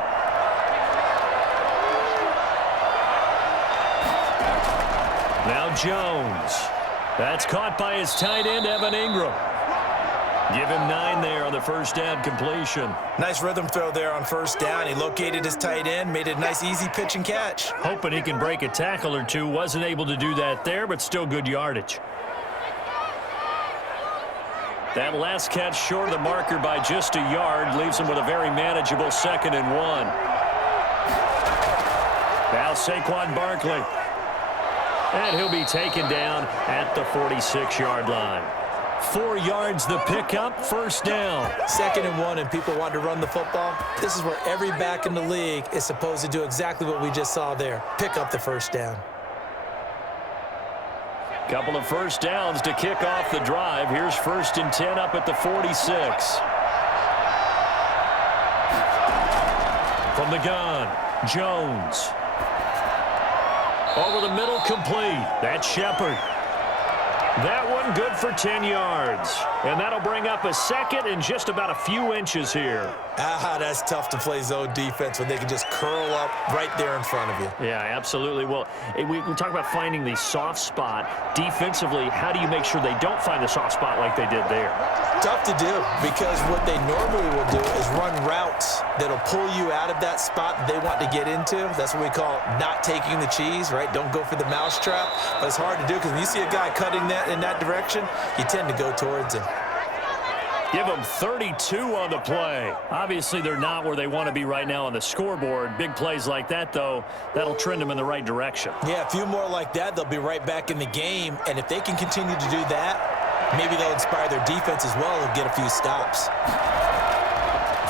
Now Jones. That's caught by his tight end, Evan Ingram. Give him 9 there on the first down completion. Nice rhythm throw there on first down. He located his tight end, made it a nice easy pitch and catch. Hoping he can break a tackle or two. Wasn't able to do that there, but still good yardage. That last catch short of the marker by just a yard leaves him with a very manageable 2nd and 1. Now Saquon Barkley. And he'll be taken down at the 46-yard line. 4 yards the pickup, first down. 2nd and 1, and people want to run the football. This is where every back in the league is supposed to do exactly what we just saw there. Pick up the first down. Couple of first downs to kick off the drive. Here's 1st and 10 up at the 46. From the gun, Jones. Over the middle, complete. That's Shepard. That one good for 10 yards. And that'll bring up a second and just about a few inches here. That's tough to play zone defense when they can just curl up right there in front of you. Yeah, absolutely. Well, we talk about finding the soft spot. Defensively, how do you make sure they don't find the soft spot like they did there? Tough to do, because what they normally will do is run routes that'll pull you out of that spot that they want to get into. That's what we call not taking the cheese, right? Don't go for the mousetrap. But it's hard to do because when you see a guy cutting that in that direction, you tend to go towards him. Give them 32 on the play. Obviously, they're not where they want to be right now on the scoreboard. Big plays like that, though, that'll trend them in the right direction. Yeah, a few more like that, they'll be right back in the game. And if they can continue to do that, maybe they'll inspire their defense as well. They'll get a few stops.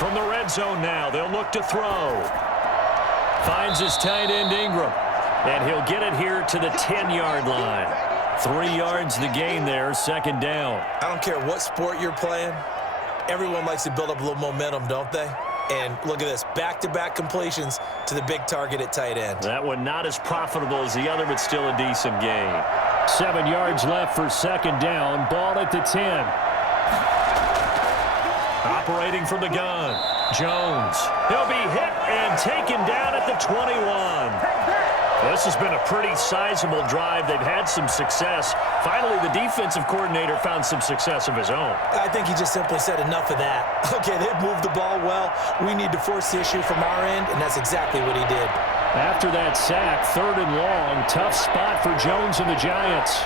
From the red zone now, they'll look to throw. Finds his tight end Ingram. And he'll get it here to the 10-yard line. 3 yards the gain there, second down. I don't care what sport you're playing. Everyone likes to build up a little momentum, don't they? And look at this, back-to-back completions to the big target at tight end. That one not as profitable as the other, but still a decent gain. 7 yards left for second down. Ball at the 10. Operating from the gun. Jones. He'll be hit and taken down at the 21. This has been a pretty sizable drive. They've had some success. Finally, the defensive coordinator found some success of his own. I think he just simply said enough of that. Okay, they've moved the ball well. We need to force the issue from our end, and that's exactly what he did. After that sack, 3rd and long, tough spot for Jones and the Giants.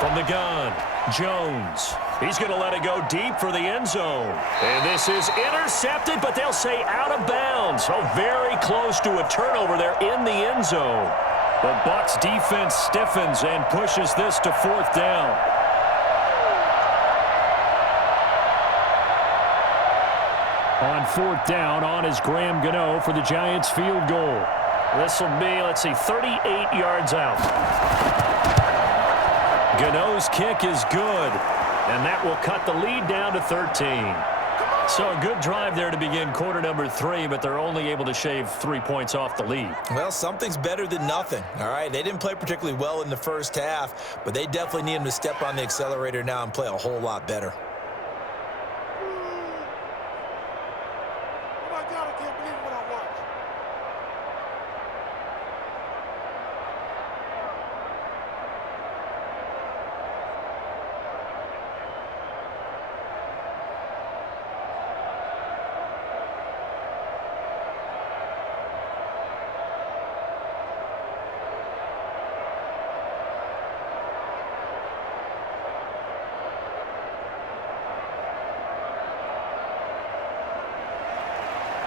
From the gun, Jones. He's going to let it go deep for the end zone. And this is intercepted, but they'll say out of bounds. So very close to a turnover there in the end zone. The Bucs defense stiffens and pushes this to 4th down. On 4th down, on is Graham Gano for the Giants field goal. This will be, 38 yards out. Gano's kick is good. And that will cut the lead down to 13. So a good drive there to begin quarter number 3, but they're only able to shave 3 points off the lead. Well, something's better than nothing, all right? They didn't play particularly well in the first half, but they definitely need them to step on the accelerator now and play a whole lot better. Oh my God, I can't believe what I watched.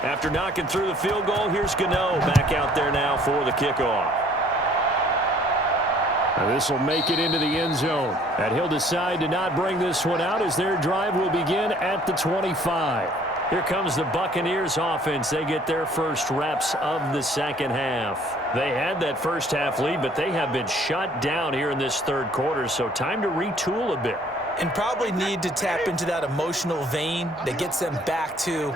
After knocking through the field goal, here's Gano back out there now for the kickoff. This will make it into the end zone. And he'll decide to not bring this one out as their drive will begin at the 25. Here comes the Buccaneers offense. They get their first reps of the second half. They had that first half lead, but they have been shut down here in this 3rd quarter, so time to retool a bit. And probably need to tap into that emotional vein that gets them back to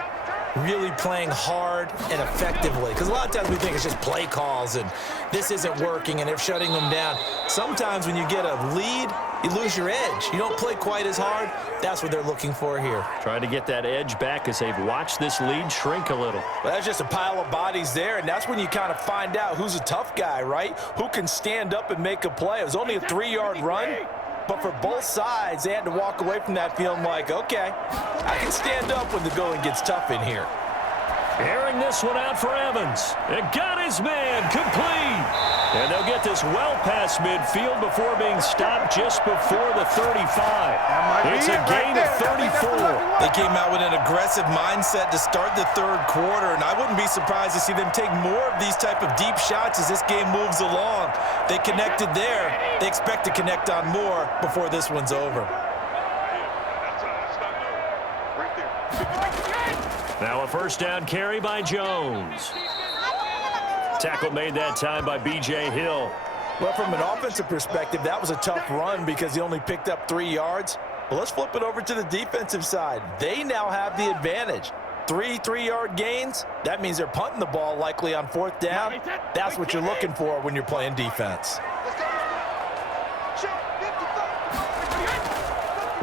really playing hard and effectively. Because a lot of times we think it's just play calls and this isn't working and they're shutting them down. Sometimes when you get a lead, you lose your edge. You don't play quite as hard. That's what they're looking for here. Trying to get that edge back as they've watched this lead shrink a little. Well, that's just a pile of bodies there, and that's when you kind of find out who's a tough guy, right? Who can stand up and make a play. It was only a 3-yard run. But for both sides, they had to walk away from that feeling like, okay, I can stand up when the going gets tough in here. Airing this one out for Evans. It got his man complete. And they'll get this well past midfield before being stopped just before the 35. It's a gain of 34. They came out with an aggressive mindset to start the 3rd quarter, and I wouldn't be surprised to see them take more of these type of deep shots as this game moves along. They connected there. They expect to connect on more before this one's over. Now a first down carry by Jones. Tackle made that time by B.J. Hill. Well, from an offensive perspective, that was a tough run because he only picked up 3 yards. Well, let's flip it over to the defensive side. They now have the advantage. 3 3-yard gains, that means they're punting the ball likely on 4th down. That's what you're looking for when you're playing defense.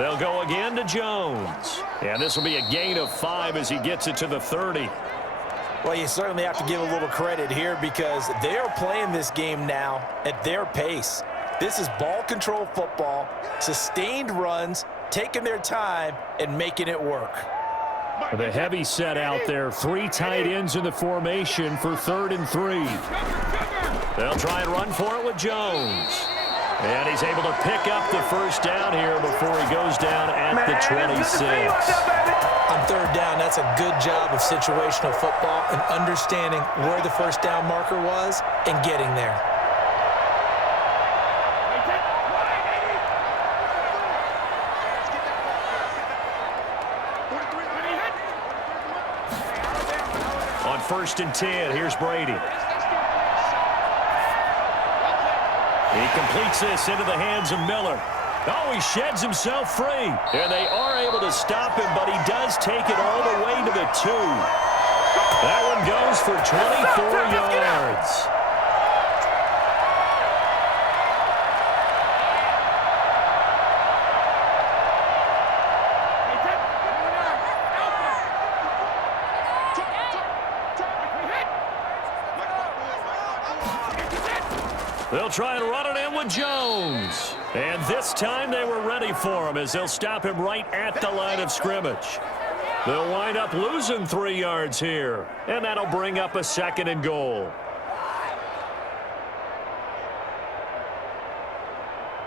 They'll go again to Jones. And this will be a gain of 5 as he gets it to the 30. Well, you certainly have to give a little credit here because they are playing this game now at their pace. This is ball control football, sustained runs, taking their time, and making it work. The heavy set out there, 3 tight ends in the formation for 3rd and 3. They'll try and run for it with Jones. And he's able to pick up the first down here before he goes down at the 26. On 3rd down, that's a good job of situational football and understanding where the first down marker was and getting there. On 1st and 10, here's Brady. He completes this into the hands of Miller. Oh, he sheds himself free. And they are able to stop him, but he does take it all the way to the 2. That one goes for 24 yards. They'll try and run it in with Jones. And this time they were ready for him as they'll stop him right at the line of scrimmage. They'll wind up losing 3 yards here. And that'll bring up a 2nd and goal.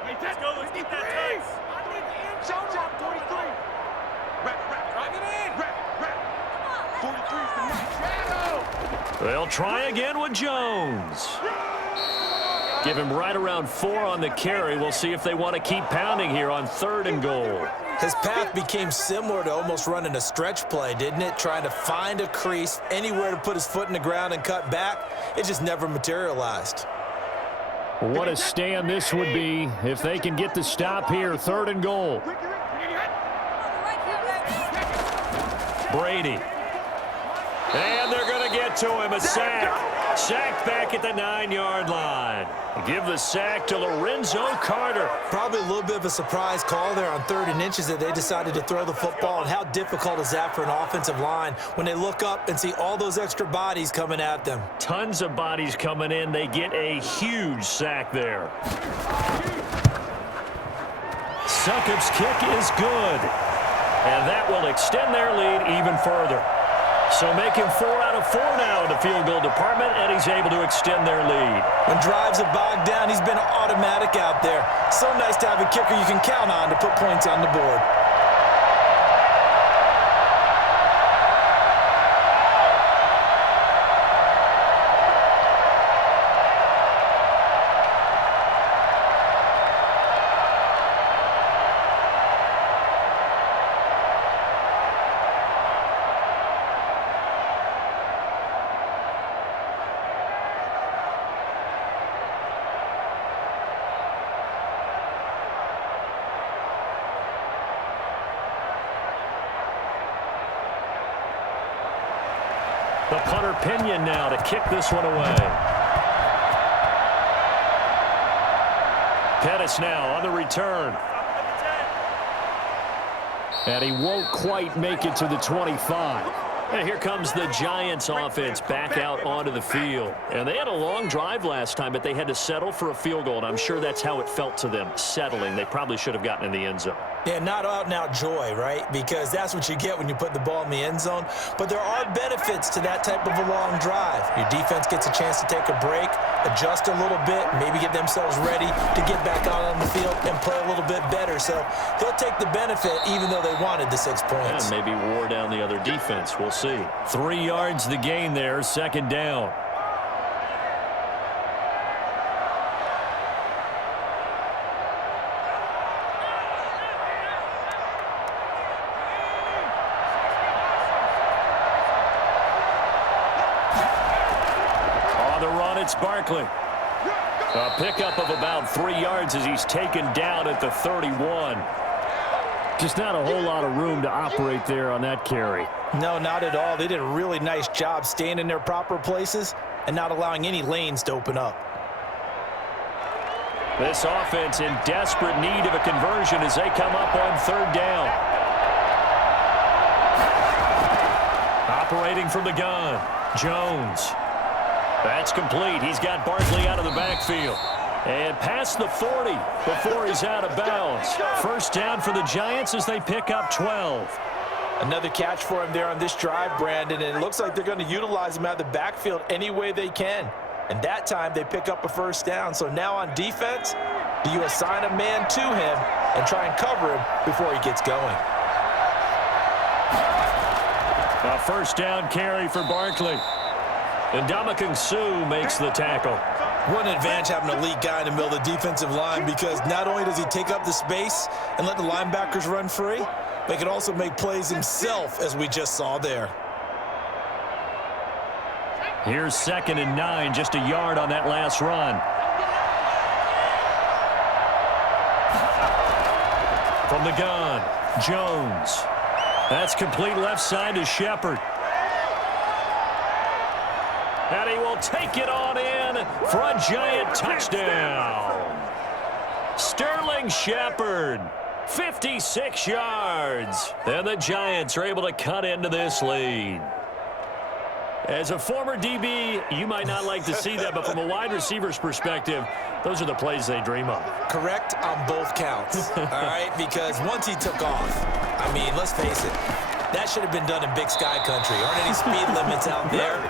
Let's go. Let's get that touch. Jones out 43. Drive it in. 43's the shadow. They'll try again with Jones. Give him right around 4 on the carry. We'll see if they want to keep pounding here on 3rd and goal. His path became similar to almost running a stretch play, didn't it? Trying to find a crease, anywhere to put his foot in the ground and cut back. It just never materialized. What a stand this would be if they can get the stop here. 3rd and goal. Brady. And they're going to get to him. A sack. Sacked back at the 9-yard line. Give the sack to Lorenzo Carter. Probably a little bit of a surprise call there on 3rd and inches that they decided to throw the football. And how difficult is that for an offensive line when they look up and see all those extra bodies coming at them? Tons of bodies coming in. They get a huge sack there. Succop's kick is good. And that will extend their lead even further. So making 4 out of 4 now in the field goal department, and he's able to extend their lead. When drives are bogged down, he's been automatic out there. So nice to have a kicker you can count on to put points on the board. The punter Pinion now to kick this one away. Pettis now on the return. And he won't quite make it to the 25. And here comes the Giants offense back out onto the field. And they had a long drive last time, but they had to settle for a field goal. And I'm sure that's how it felt to them, settling. They probably should have gotten in the end zone. Yeah, not out-and-out joy, right? Because that's what you get when you put the ball in the end zone. But there are benefits to that type of a long drive. Your defense gets a chance to take a break, adjust a little bit, maybe get themselves ready to get back out on the field and play a little bit better. So they'll take the benefit even though they wanted the 6 points. And maybe wore down the other defense. We'll see. 3 yards the gain there, 2nd down. It's Barkley. A pickup of about 3 yards as he's taken down at the 31. Just not a whole lot of room to operate there on that carry. No, not at all. They did a really nice job staying in their proper places and not allowing any lanes to open up. This offense in desperate need of a conversion as they come up on third down. Operating from the gun, Jones. That's complete. He's got Barkley out of the backfield. And past the 40 before he's out of bounds. First down for the Giants as they pick up 12. Another catch for him there on this drive, Brandon, and it looks like they're going to utilize him out of the backfield any way they can. And that time they pick up a first down. So now on defense, do you assign a man to him and try and cover him before he gets going? A first down carry for Barkley. And Ndamukong Suh makes the tackle. What an advantage having an elite guy in the middle of the defensive line, because not only does he take up the space and let the linebackers run free, but he can also make plays himself, as we just saw there. Here's 2nd and 9, just a yard on that last run. From the gun, Jones. That's complete left side to Shepard. And he will take it on in for a Giant touchdown. Sterling Shepard, 56 yards. And the Giants are able to cut into this lead. As a former DB, you might not like to see that, but from a wide receiver's perspective, those are the plays they dream of. Correct on both counts, all right? Because once he took off, I mean, let's face it, that should have been done in Big Sky Country. Aren't any speed limits out there?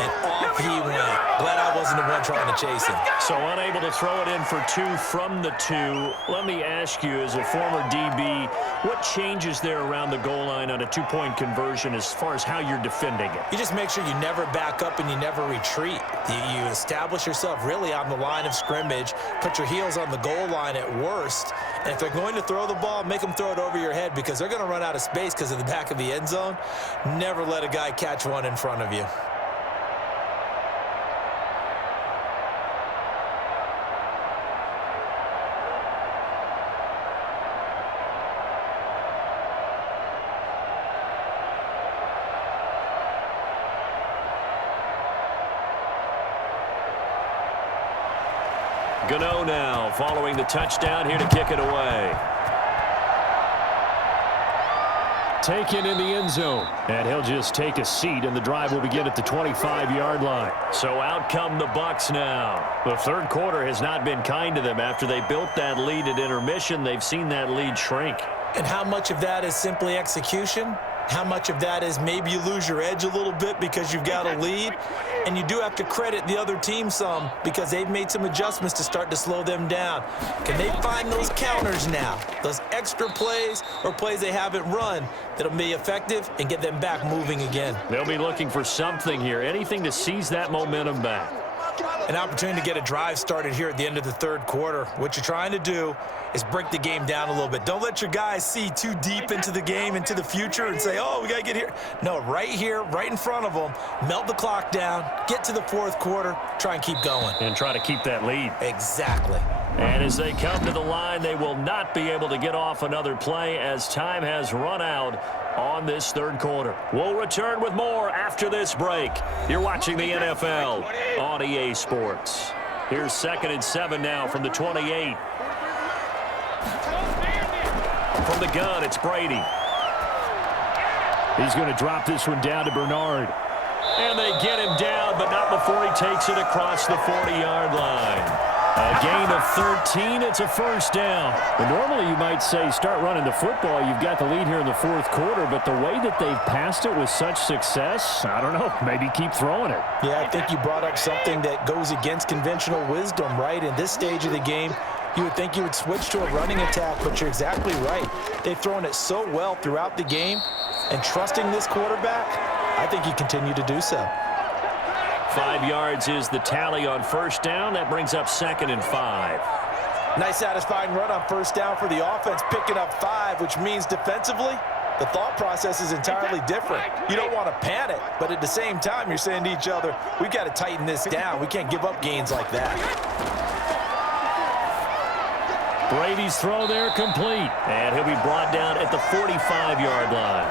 And off he went. Glad I wasn't the one trying to chase him. So unable to throw it in for 2 from the 2. Let me ask you, as a former DB, what changes there around the goal line on a 2-point conversion as far as how you're defending it? You just make sure you never back up and you never retreat. You establish yourself really on the line of scrimmage, put your heels on the goal line at worst, and if they're going to throw the ball, make them throw it over your head, because they're going to run out of space because of the back of the end zone. Never let a guy catch one in front of you. Gano now following the touchdown, here to kick it away. Taken in the end zone. And he'll just take a seat, and the drive will begin at the 25-yard line. So out come the Bucs now. The third quarter has not been kind to them. After they built that lead at intermission, they've seen that lead shrink. And how much of that is simply execution? How much of that is maybe you lose your edge a little bit because you've got a lead? And you do have to credit the other team some, because they've made some adjustments to start to slow them down. Can they find those counters now, those extra plays or plays they haven't run that'll be effective and get them back moving again? They'll be looking for something here, anything to seize that momentum back. An opportunity to get a drive started here at the end of the third quarter. What you're trying to do is break the game down a little bit. Don't let your guys see too deep into the game, into the future, and say, oh, we got to get here. No, right here, right in front of them, melt the clock down, get to the fourth quarter, try and keep going. And try to keep that lead. Exactly. And as they come to the line, they will not be able to get off another play as time has run out on this third quarter. We'll return with more after this break. You're watching the NFL on EA Sports. Here's 2nd and 7 now from the 28. From the gun, it's Brady. He's going to drop this one down to Bernard. And they get him down, but not before he takes it across the 40-yard line. A gain of 13, it's a first down. But normally you might say start running the football. You've got the lead here in the fourth quarter, but the way that they've passed it with such success, I don't know, maybe keep throwing it. Yeah, I think you brought up something that goes against conventional wisdom, right? In this stage of the game, you would think you would switch to a running attack, but you're exactly right. They've thrown it so well throughout the game, and trusting this quarterback, I think you continue to do so. 5 yards is the tally on first down. That brings up 2nd and 5. Nice satisfying run on first down for the offense, picking up 5, which means defensively, the thought process is entirely different. You don't want to panic, but at the same time, you're saying to each other, we've got to tighten this down. We can't give up gains like that. Brady's throw there complete. And he'll be brought down at the 45-yard line.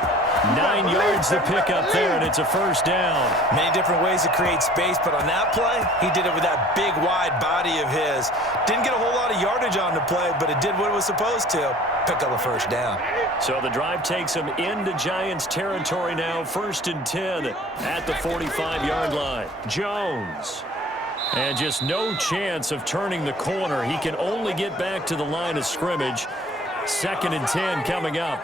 9 yards to pick up there, and it's a first down. Many different ways to create space, but on that play, he did it with that big, wide body of his. Didn't get a whole lot of yardage on the play, but it did what it was supposed to. Pick up a first down. So the drive takes him into Giants territory now, 1st and 10 at the 45-yard line. Jones. And just no chance of turning the corner. He can only get back to the line of scrimmage. 2nd and 10 coming up.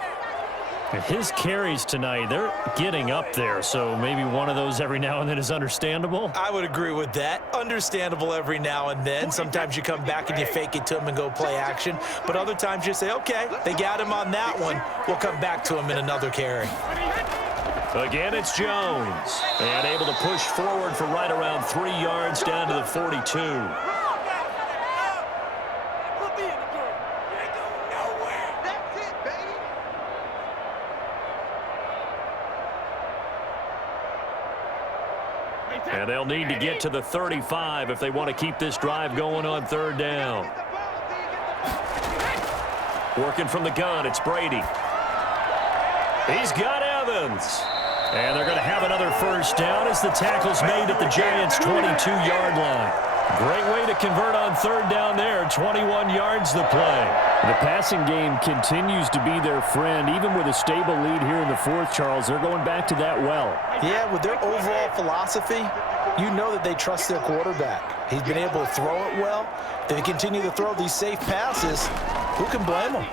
His carries tonight, they're getting up there, so maybe one of those every now and then is understandable. I would agree with that. Understandable every now and then. Sometimes you come back and you fake it to him and go play action. But other times you say, okay, they got him on that one. We'll come back to him in another carry. Again, it's Jones. And able to push forward for right around 3 yards down to the 42. And they'll need to get to the 35 if they want to keep this drive going on 3rd down. Working from the gun, it's Brady. He's got Evans. And they're going to have another first down as the tackle's made at the Giants' 22-yard line. Great way to convert on 3rd down there. 21 yards the play. The passing game continues to be their friend. Even with a stable lead here in the 4th, Charles, they're going back to that well. Yeah, with their overall philosophy, you know that they trust their quarterback. He's been able to throw it well. They continue to throw these safe passes. Who can blame them?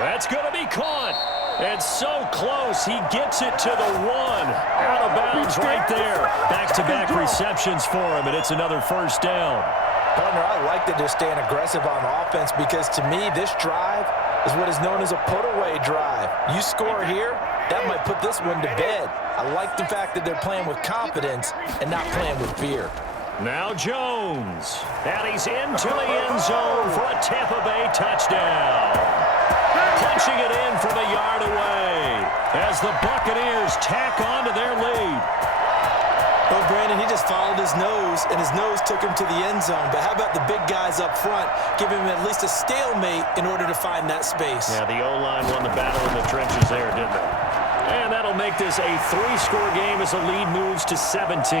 That's going to be caught. And so close, he gets it to the 1. Out of bounds right there. Back-to-back receptions for him, and it's another first down. Partner, I like that they're staying aggressive on offense because, to me, this drive is what is known as a put-away drive. You score here, that might put this one to bed. I like the fact that they're playing with confidence and not playing with fear. Now Jones. And he's into the end zone for a Tampa Bay touchdown. Punching it in from a yard away as the Buccaneers tack on to their lead. Well, Brandon, he just followed his nose, and his nose took him to the end zone. But how about the big guys up front, giving him at least a stalemate in order to find that space? Yeah, the O-line won the battle in the trenches there, didn't they? And that'll make this a 3-score game as the lead moves to 17.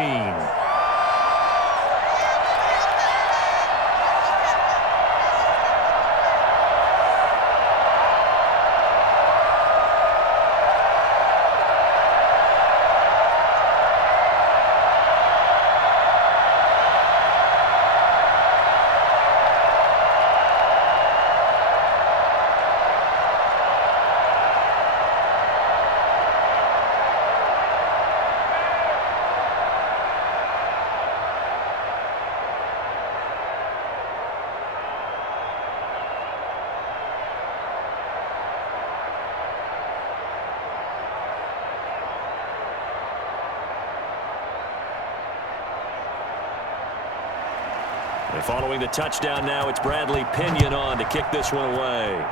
And following the touchdown now, it's Bradley Pinion on to kick this one away.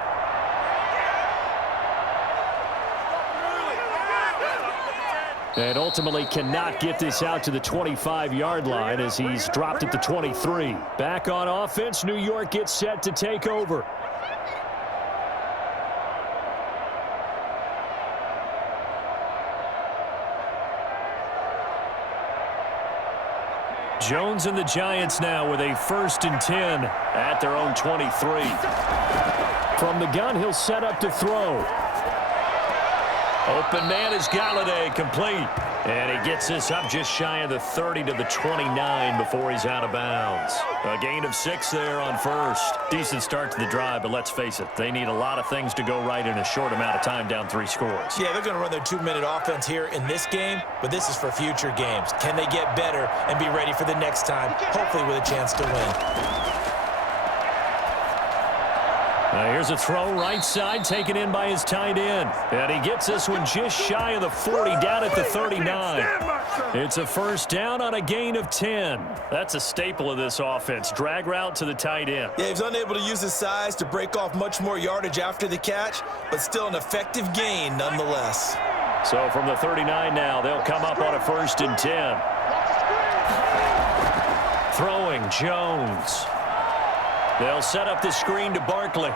And ultimately cannot get this out to the 25-yard line as he's dropped at the 23. Back on offense, New York gets set to take over. Jones and the Giants now with a 1st and 10 at their own 23. From the gun, he'll set up to throw. Open man is Galladay, complete. And he gets this up just shy of the 30 to the 29 before he's out of bounds. A gain of 6 there on 1st. Decent start to the drive, but let's face it, they need a lot of things to go right in a short amount of time down 3 scores. Yeah, they're going to run their 2-minute offense here in this game, but this is for future games. Can they get better and be ready for the next time, hopefully with a chance to win? Now here's a throw right side taken in by his tight end. And he gets this one just shy of the 40 down at the 39. It's a 1st down on a gain of 10. That's a staple of this offense. Drag route to the tight end. Yeah, he's unable to use his size to break off much more yardage after the catch, but still an effective gain nonetheless. So from the 39 now, they'll come up on a 1st and 10. Throwing Jones. They'll set up the screen to Barkley.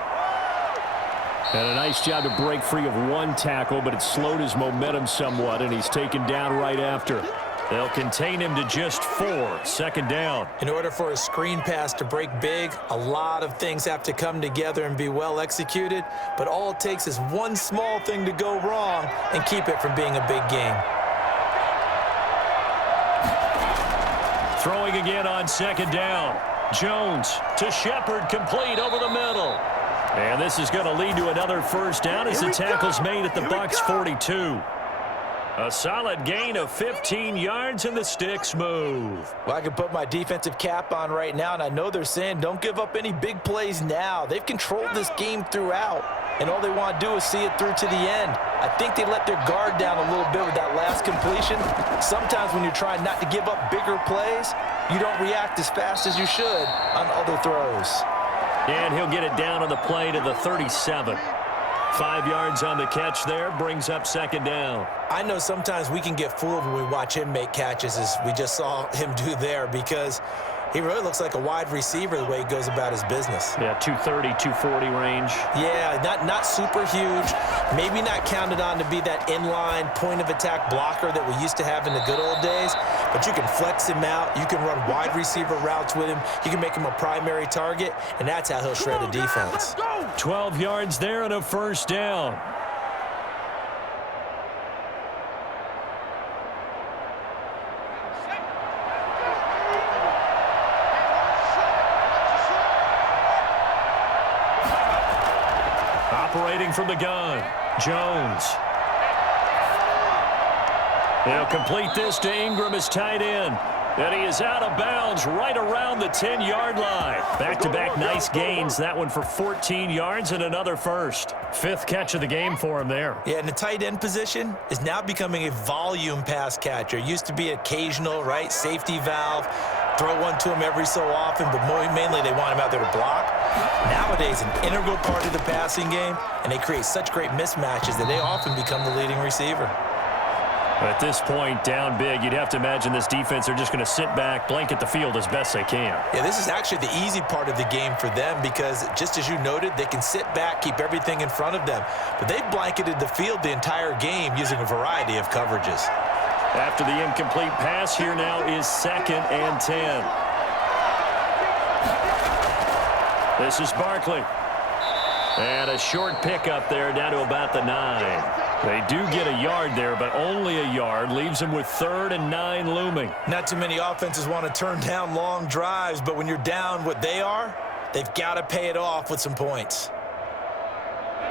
And a nice job to break free of one tackle, but it slowed his momentum somewhat, and he's taken down right after. They'll contain him to just 4. Second down. In order for a screen pass to break big, a lot of things have to come together and be well executed, but all it takes is one small thing to go wrong and keep it from being a big game. Throwing again on second down. Jones to Shepard, complete over the middle. And this is going to lead to another first down as the tackle's made at the Bucs 42. A solid gain of 15 yards, and the sticks move. Well, I can put my defensive cap on right now, and I know they're saying don't give up any big plays now. They've controlled this game throughout, and all they want to do is see it through to the end. I think they let their guard down a little bit with that last completion. Sometimes when you're trying not to give up bigger plays, you don't react as fast as you should on other throws. And he'll get it down on the play to the 37. 5 yards on the catch there, brings up second down. I know sometimes we can get fooled when we watch him make catches, as we just saw him do there, because he really looks like a wide receiver the way he goes about his business. Yeah, 230, 240 range. Yeah, not super huge. Maybe not counted on to be that inline point-of-attack blocker that we used to have in the good old days, but you can flex him out. You can run wide receiver routes with him. You can make him a primary target, and that's how he'll shred a defense. 12 yards there and a first down. Operating from the gun, Jones. They'll complete this to Ingram as tight end. And he is out of bounds right around the 10-yard line. Back-to-back nice gains. That one for 14 yards and another first. 5th catch of the game for him there. Yeah, and the tight end position is now becoming a volume pass catcher. It used to be occasional, right? Safety valve. Throw one to him every so often, but mainly they want him out there to block. Nowadays, an integral part of the passing game, and they create such great mismatches that they often become the leading receiver. At this point, down big, you'd have to imagine this defense are just going to sit back, blanket the field as best they can. Yeah, this is actually the easy part of the game for them because, just as you noted, they can sit back, keep everything in front of them. But they've blanketed the field the entire game using a variety of coverages. After the incomplete pass, here now is 2nd and 10. This is Barkley. And a short pickup there down to about the 9. They do get a yard there, but only a yard. Leaves them with 3rd and 9 looming. Not too many offenses want to turn down long drives, but when you're down what they are, they've got to pay it off with some points.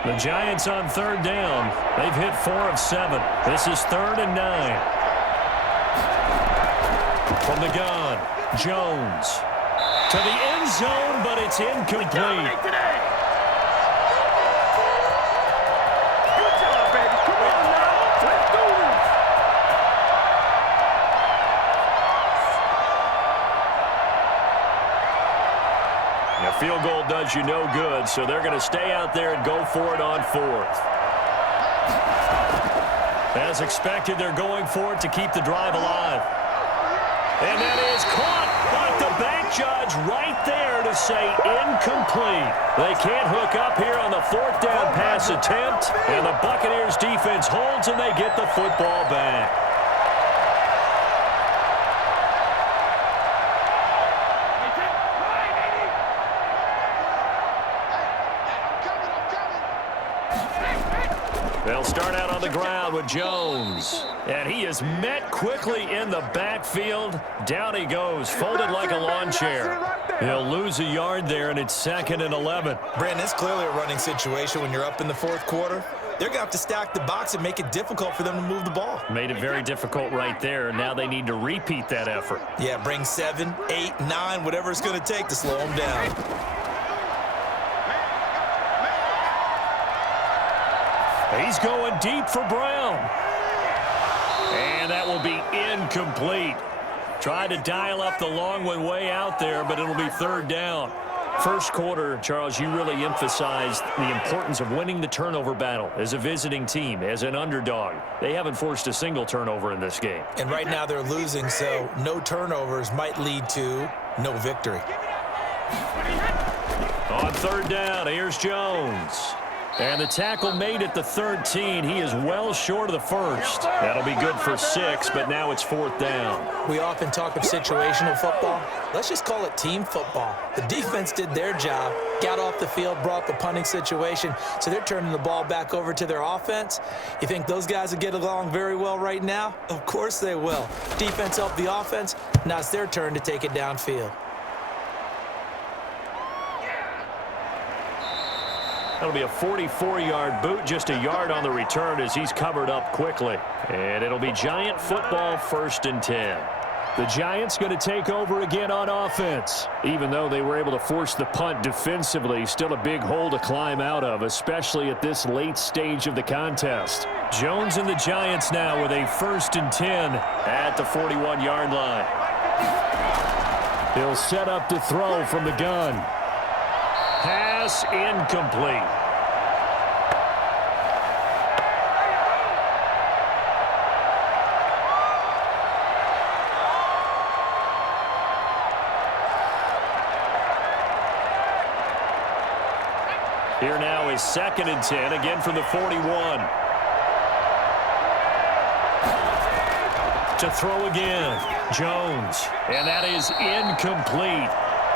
The Giants on 3rd down. They've hit 4 of 7. This is 3rd and 9. From the gun, Jones. To the end zone, but it's incomplete. Field goal does you no good, so they're going to stay out there and go for it on 4th. As expected, they're going for it to keep the drive alive. And that is caught, but the back judge right there to say incomplete. They can't hook up here on the 4th down pass attempt, and the Buccaneers defense holds and they get the football back. They'll start out on the ground with Jones. And he is met quickly in the backfield. Down he goes, folded like a lawn chair. He'll lose a yard there, and it's 2nd and 11. Brandon, it's clearly a running situation when you're up in the 4th quarter. They're going to have to stack the box and make it difficult for them to move the ball. Made it very difficult right there. Now they need to repeat that effort. Yeah, bring 7, 8, 9, whatever it's going to take to slow them down. He's going deep for Brown. And that will be incomplete. Tried to dial up the long one way out there, but it'll be 3rd down. First quarter, Charles, you really emphasized the importance of winning the turnover battle as a visiting team, as an underdog. They haven't forced a single turnover in this game. And right now they're losing, so no turnovers might lead to no victory. On 3rd down, here's Jones. And the tackle made at the 13. He is well short of the first. That'll be good for 6, but now it's 4th down. We often talk of situational football. Let's just call it team football. The defense did their job, got off the field, brought the punting situation, so they're turning the ball back over to their offense. You think those guys will get along very well right now? Of course they will. Defense helped the offense. Now it's their turn to take it downfield. That'll be a 44-yard boot, just a yard on the return as he's covered up quickly. And it'll be Giant football, 1st and 10. The Giants going to take over again on offense. Even though they were able to force the punt defensively, still a big hole to climb out of, especially at this late stage of the contest. Jones and the Giants now with a 1st and 10 at the 41-yard line. He'll set up to throw from the gun. Pass incomplete. Here now is 2nd and 10, again from the 41. To throw again, Jones, and that is incomplete.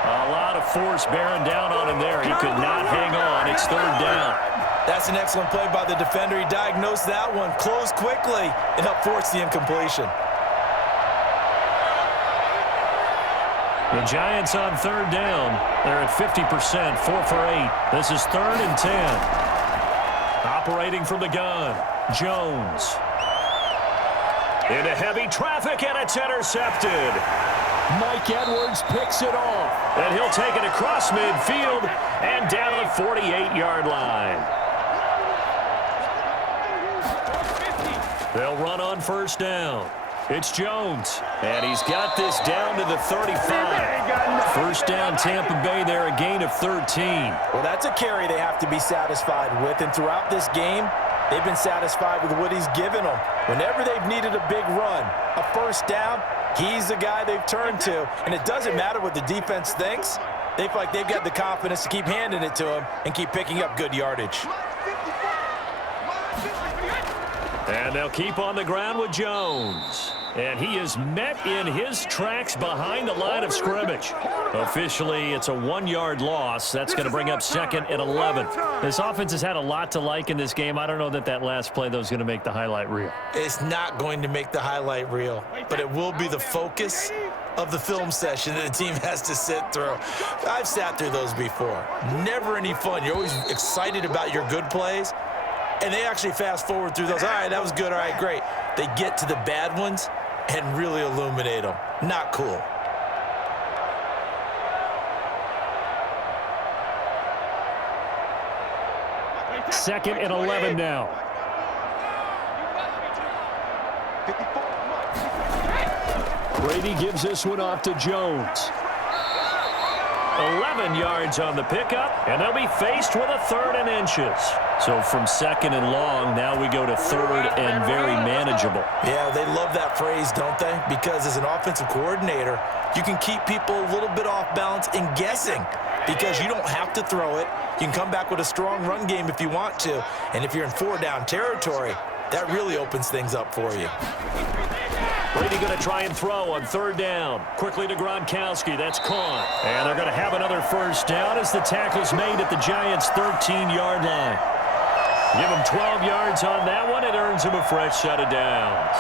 A lot of force bearing down on him there. He could not hang on. It's 3rd down. That's an excellent play by the defender. He diagnosed that one, closed quickly, and helped force the incompletion. The Giants on 3rd down. They're at 50%, 4 for 8. This is 3rd and 10. Operating from the gun, Jones. Into heavy traffic, and it's intercepted. Mike Edwards picks it off. And he'll take it across midfield and down to the 48-yard line. They'll run on 1st down. It's Jones, and he's got this down to the 35. 1st down, Tampa Bay there, a gain of 13. Well, that's a carry they have to be satisfied with, and throughout this game, they've been satisfied with what he's given them. Whenever they've needed a big run, a 1st down, he's the guy they've turned to, and it doesn't matter what the defense thinks. They feel like they've got the confidence to keep handing it to him and keep picking up good yardage. And they'll keep on the ground with Jones. And he is met in his tracks behind the line of scrimmage. Officially, it's a 1-yard loss. That's going to bring up 2nd and 11. This offense has had a lot to like in this game. I don't know that last play, though, is going to make the highlight reel. It's not going to make the highlight reel, but it will be the focus of the film session that the team has to sit through. I've sat through those before. Never any fun. You're always excited about your good plays, and they actually fast forward through those. All right, that was good. All right, great. They get to the bad ones and really illuminate them. Not cool. Second and 11 now. Brady gives this one off to Jones. 11 yards on the pickup, and they'll be faced with a 3rd and inches. So from 2nd and long, now we go to 3rd and very manageable. Yeah, they love that phrase, don't they? Because as an offensive coordinator, you can keep people a little bit off balance and guessing because you don't have to throw it. You can come back with a strong run game if you want to. And if you're in 4-down territory, that really opens things up for you. Brady going to try and throw on 3rd down. Quickly to Gronkowski. That's caught. And they're going to have another 1st down as the tackle's made at the Giants' 13-yard line. Give him 12 yards on that one. It earns him a fresh set of downs.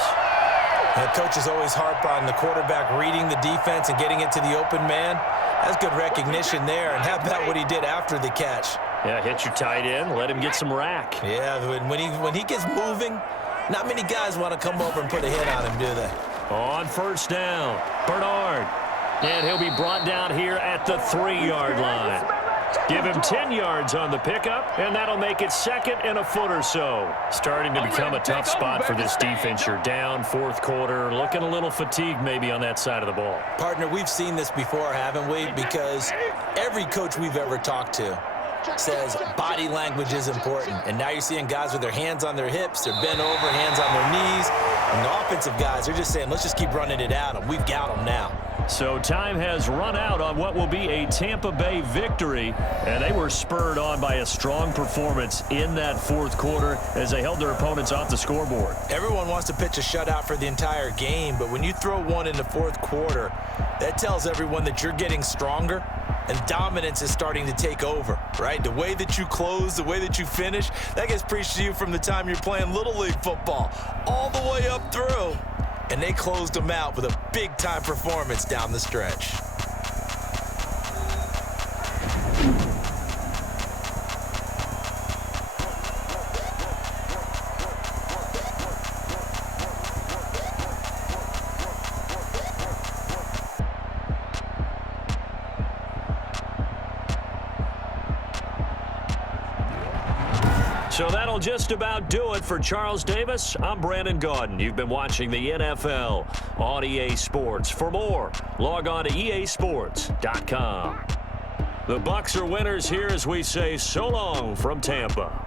The coaches always harp on the quarterback reading the defense and getting it to the open man. That's good recognition there. And how about what he did after the catch? Yeah, hit your tight end. Let him get some rack. Yeah, when he gets moving, not many guys want to come over and put a hit on him, do they? On 1st down, Bernard. And he'll be brought down here at the 3-yard line. Give him 10 yards on the pickup, and that'll make it 2nd and a foot or so. Starting to become a tough spot for this defense. You're down 4th quarter, looking a little fatigued maybe on that side of the ball. Partner, we've seen this before, haven't we? Because every coach we've ever talked to says body language is important. And now you're seeing guys with their hands on their hips, they're bent over, hands on their knees. And the offensive guys are just saying, let's just keep running it at them. We've got them now. So time has run out on what will be a Tampa Bay victory, and they were spurred on by a strong performance in that fourth quarter as they held their opponents off the scoreboard. Everyone wants to pitch a shutout for the entire game, but when you throw one in the fourth quarter, that tells everyone that you're getting stronger and dominance is starting to take over, right? The way that you close, the way that you finish, that gets preached to you from the time you're playing Little League football all the way up through. And they closed them out with a big-time performance down the stretch. So that'll just about do it for Charles Davis. I'm Brandon Gaudin. You've been watching the NFL on EA Sports. For more, log on to easports.com. The Bucs are winners here as we say so long from Tampa.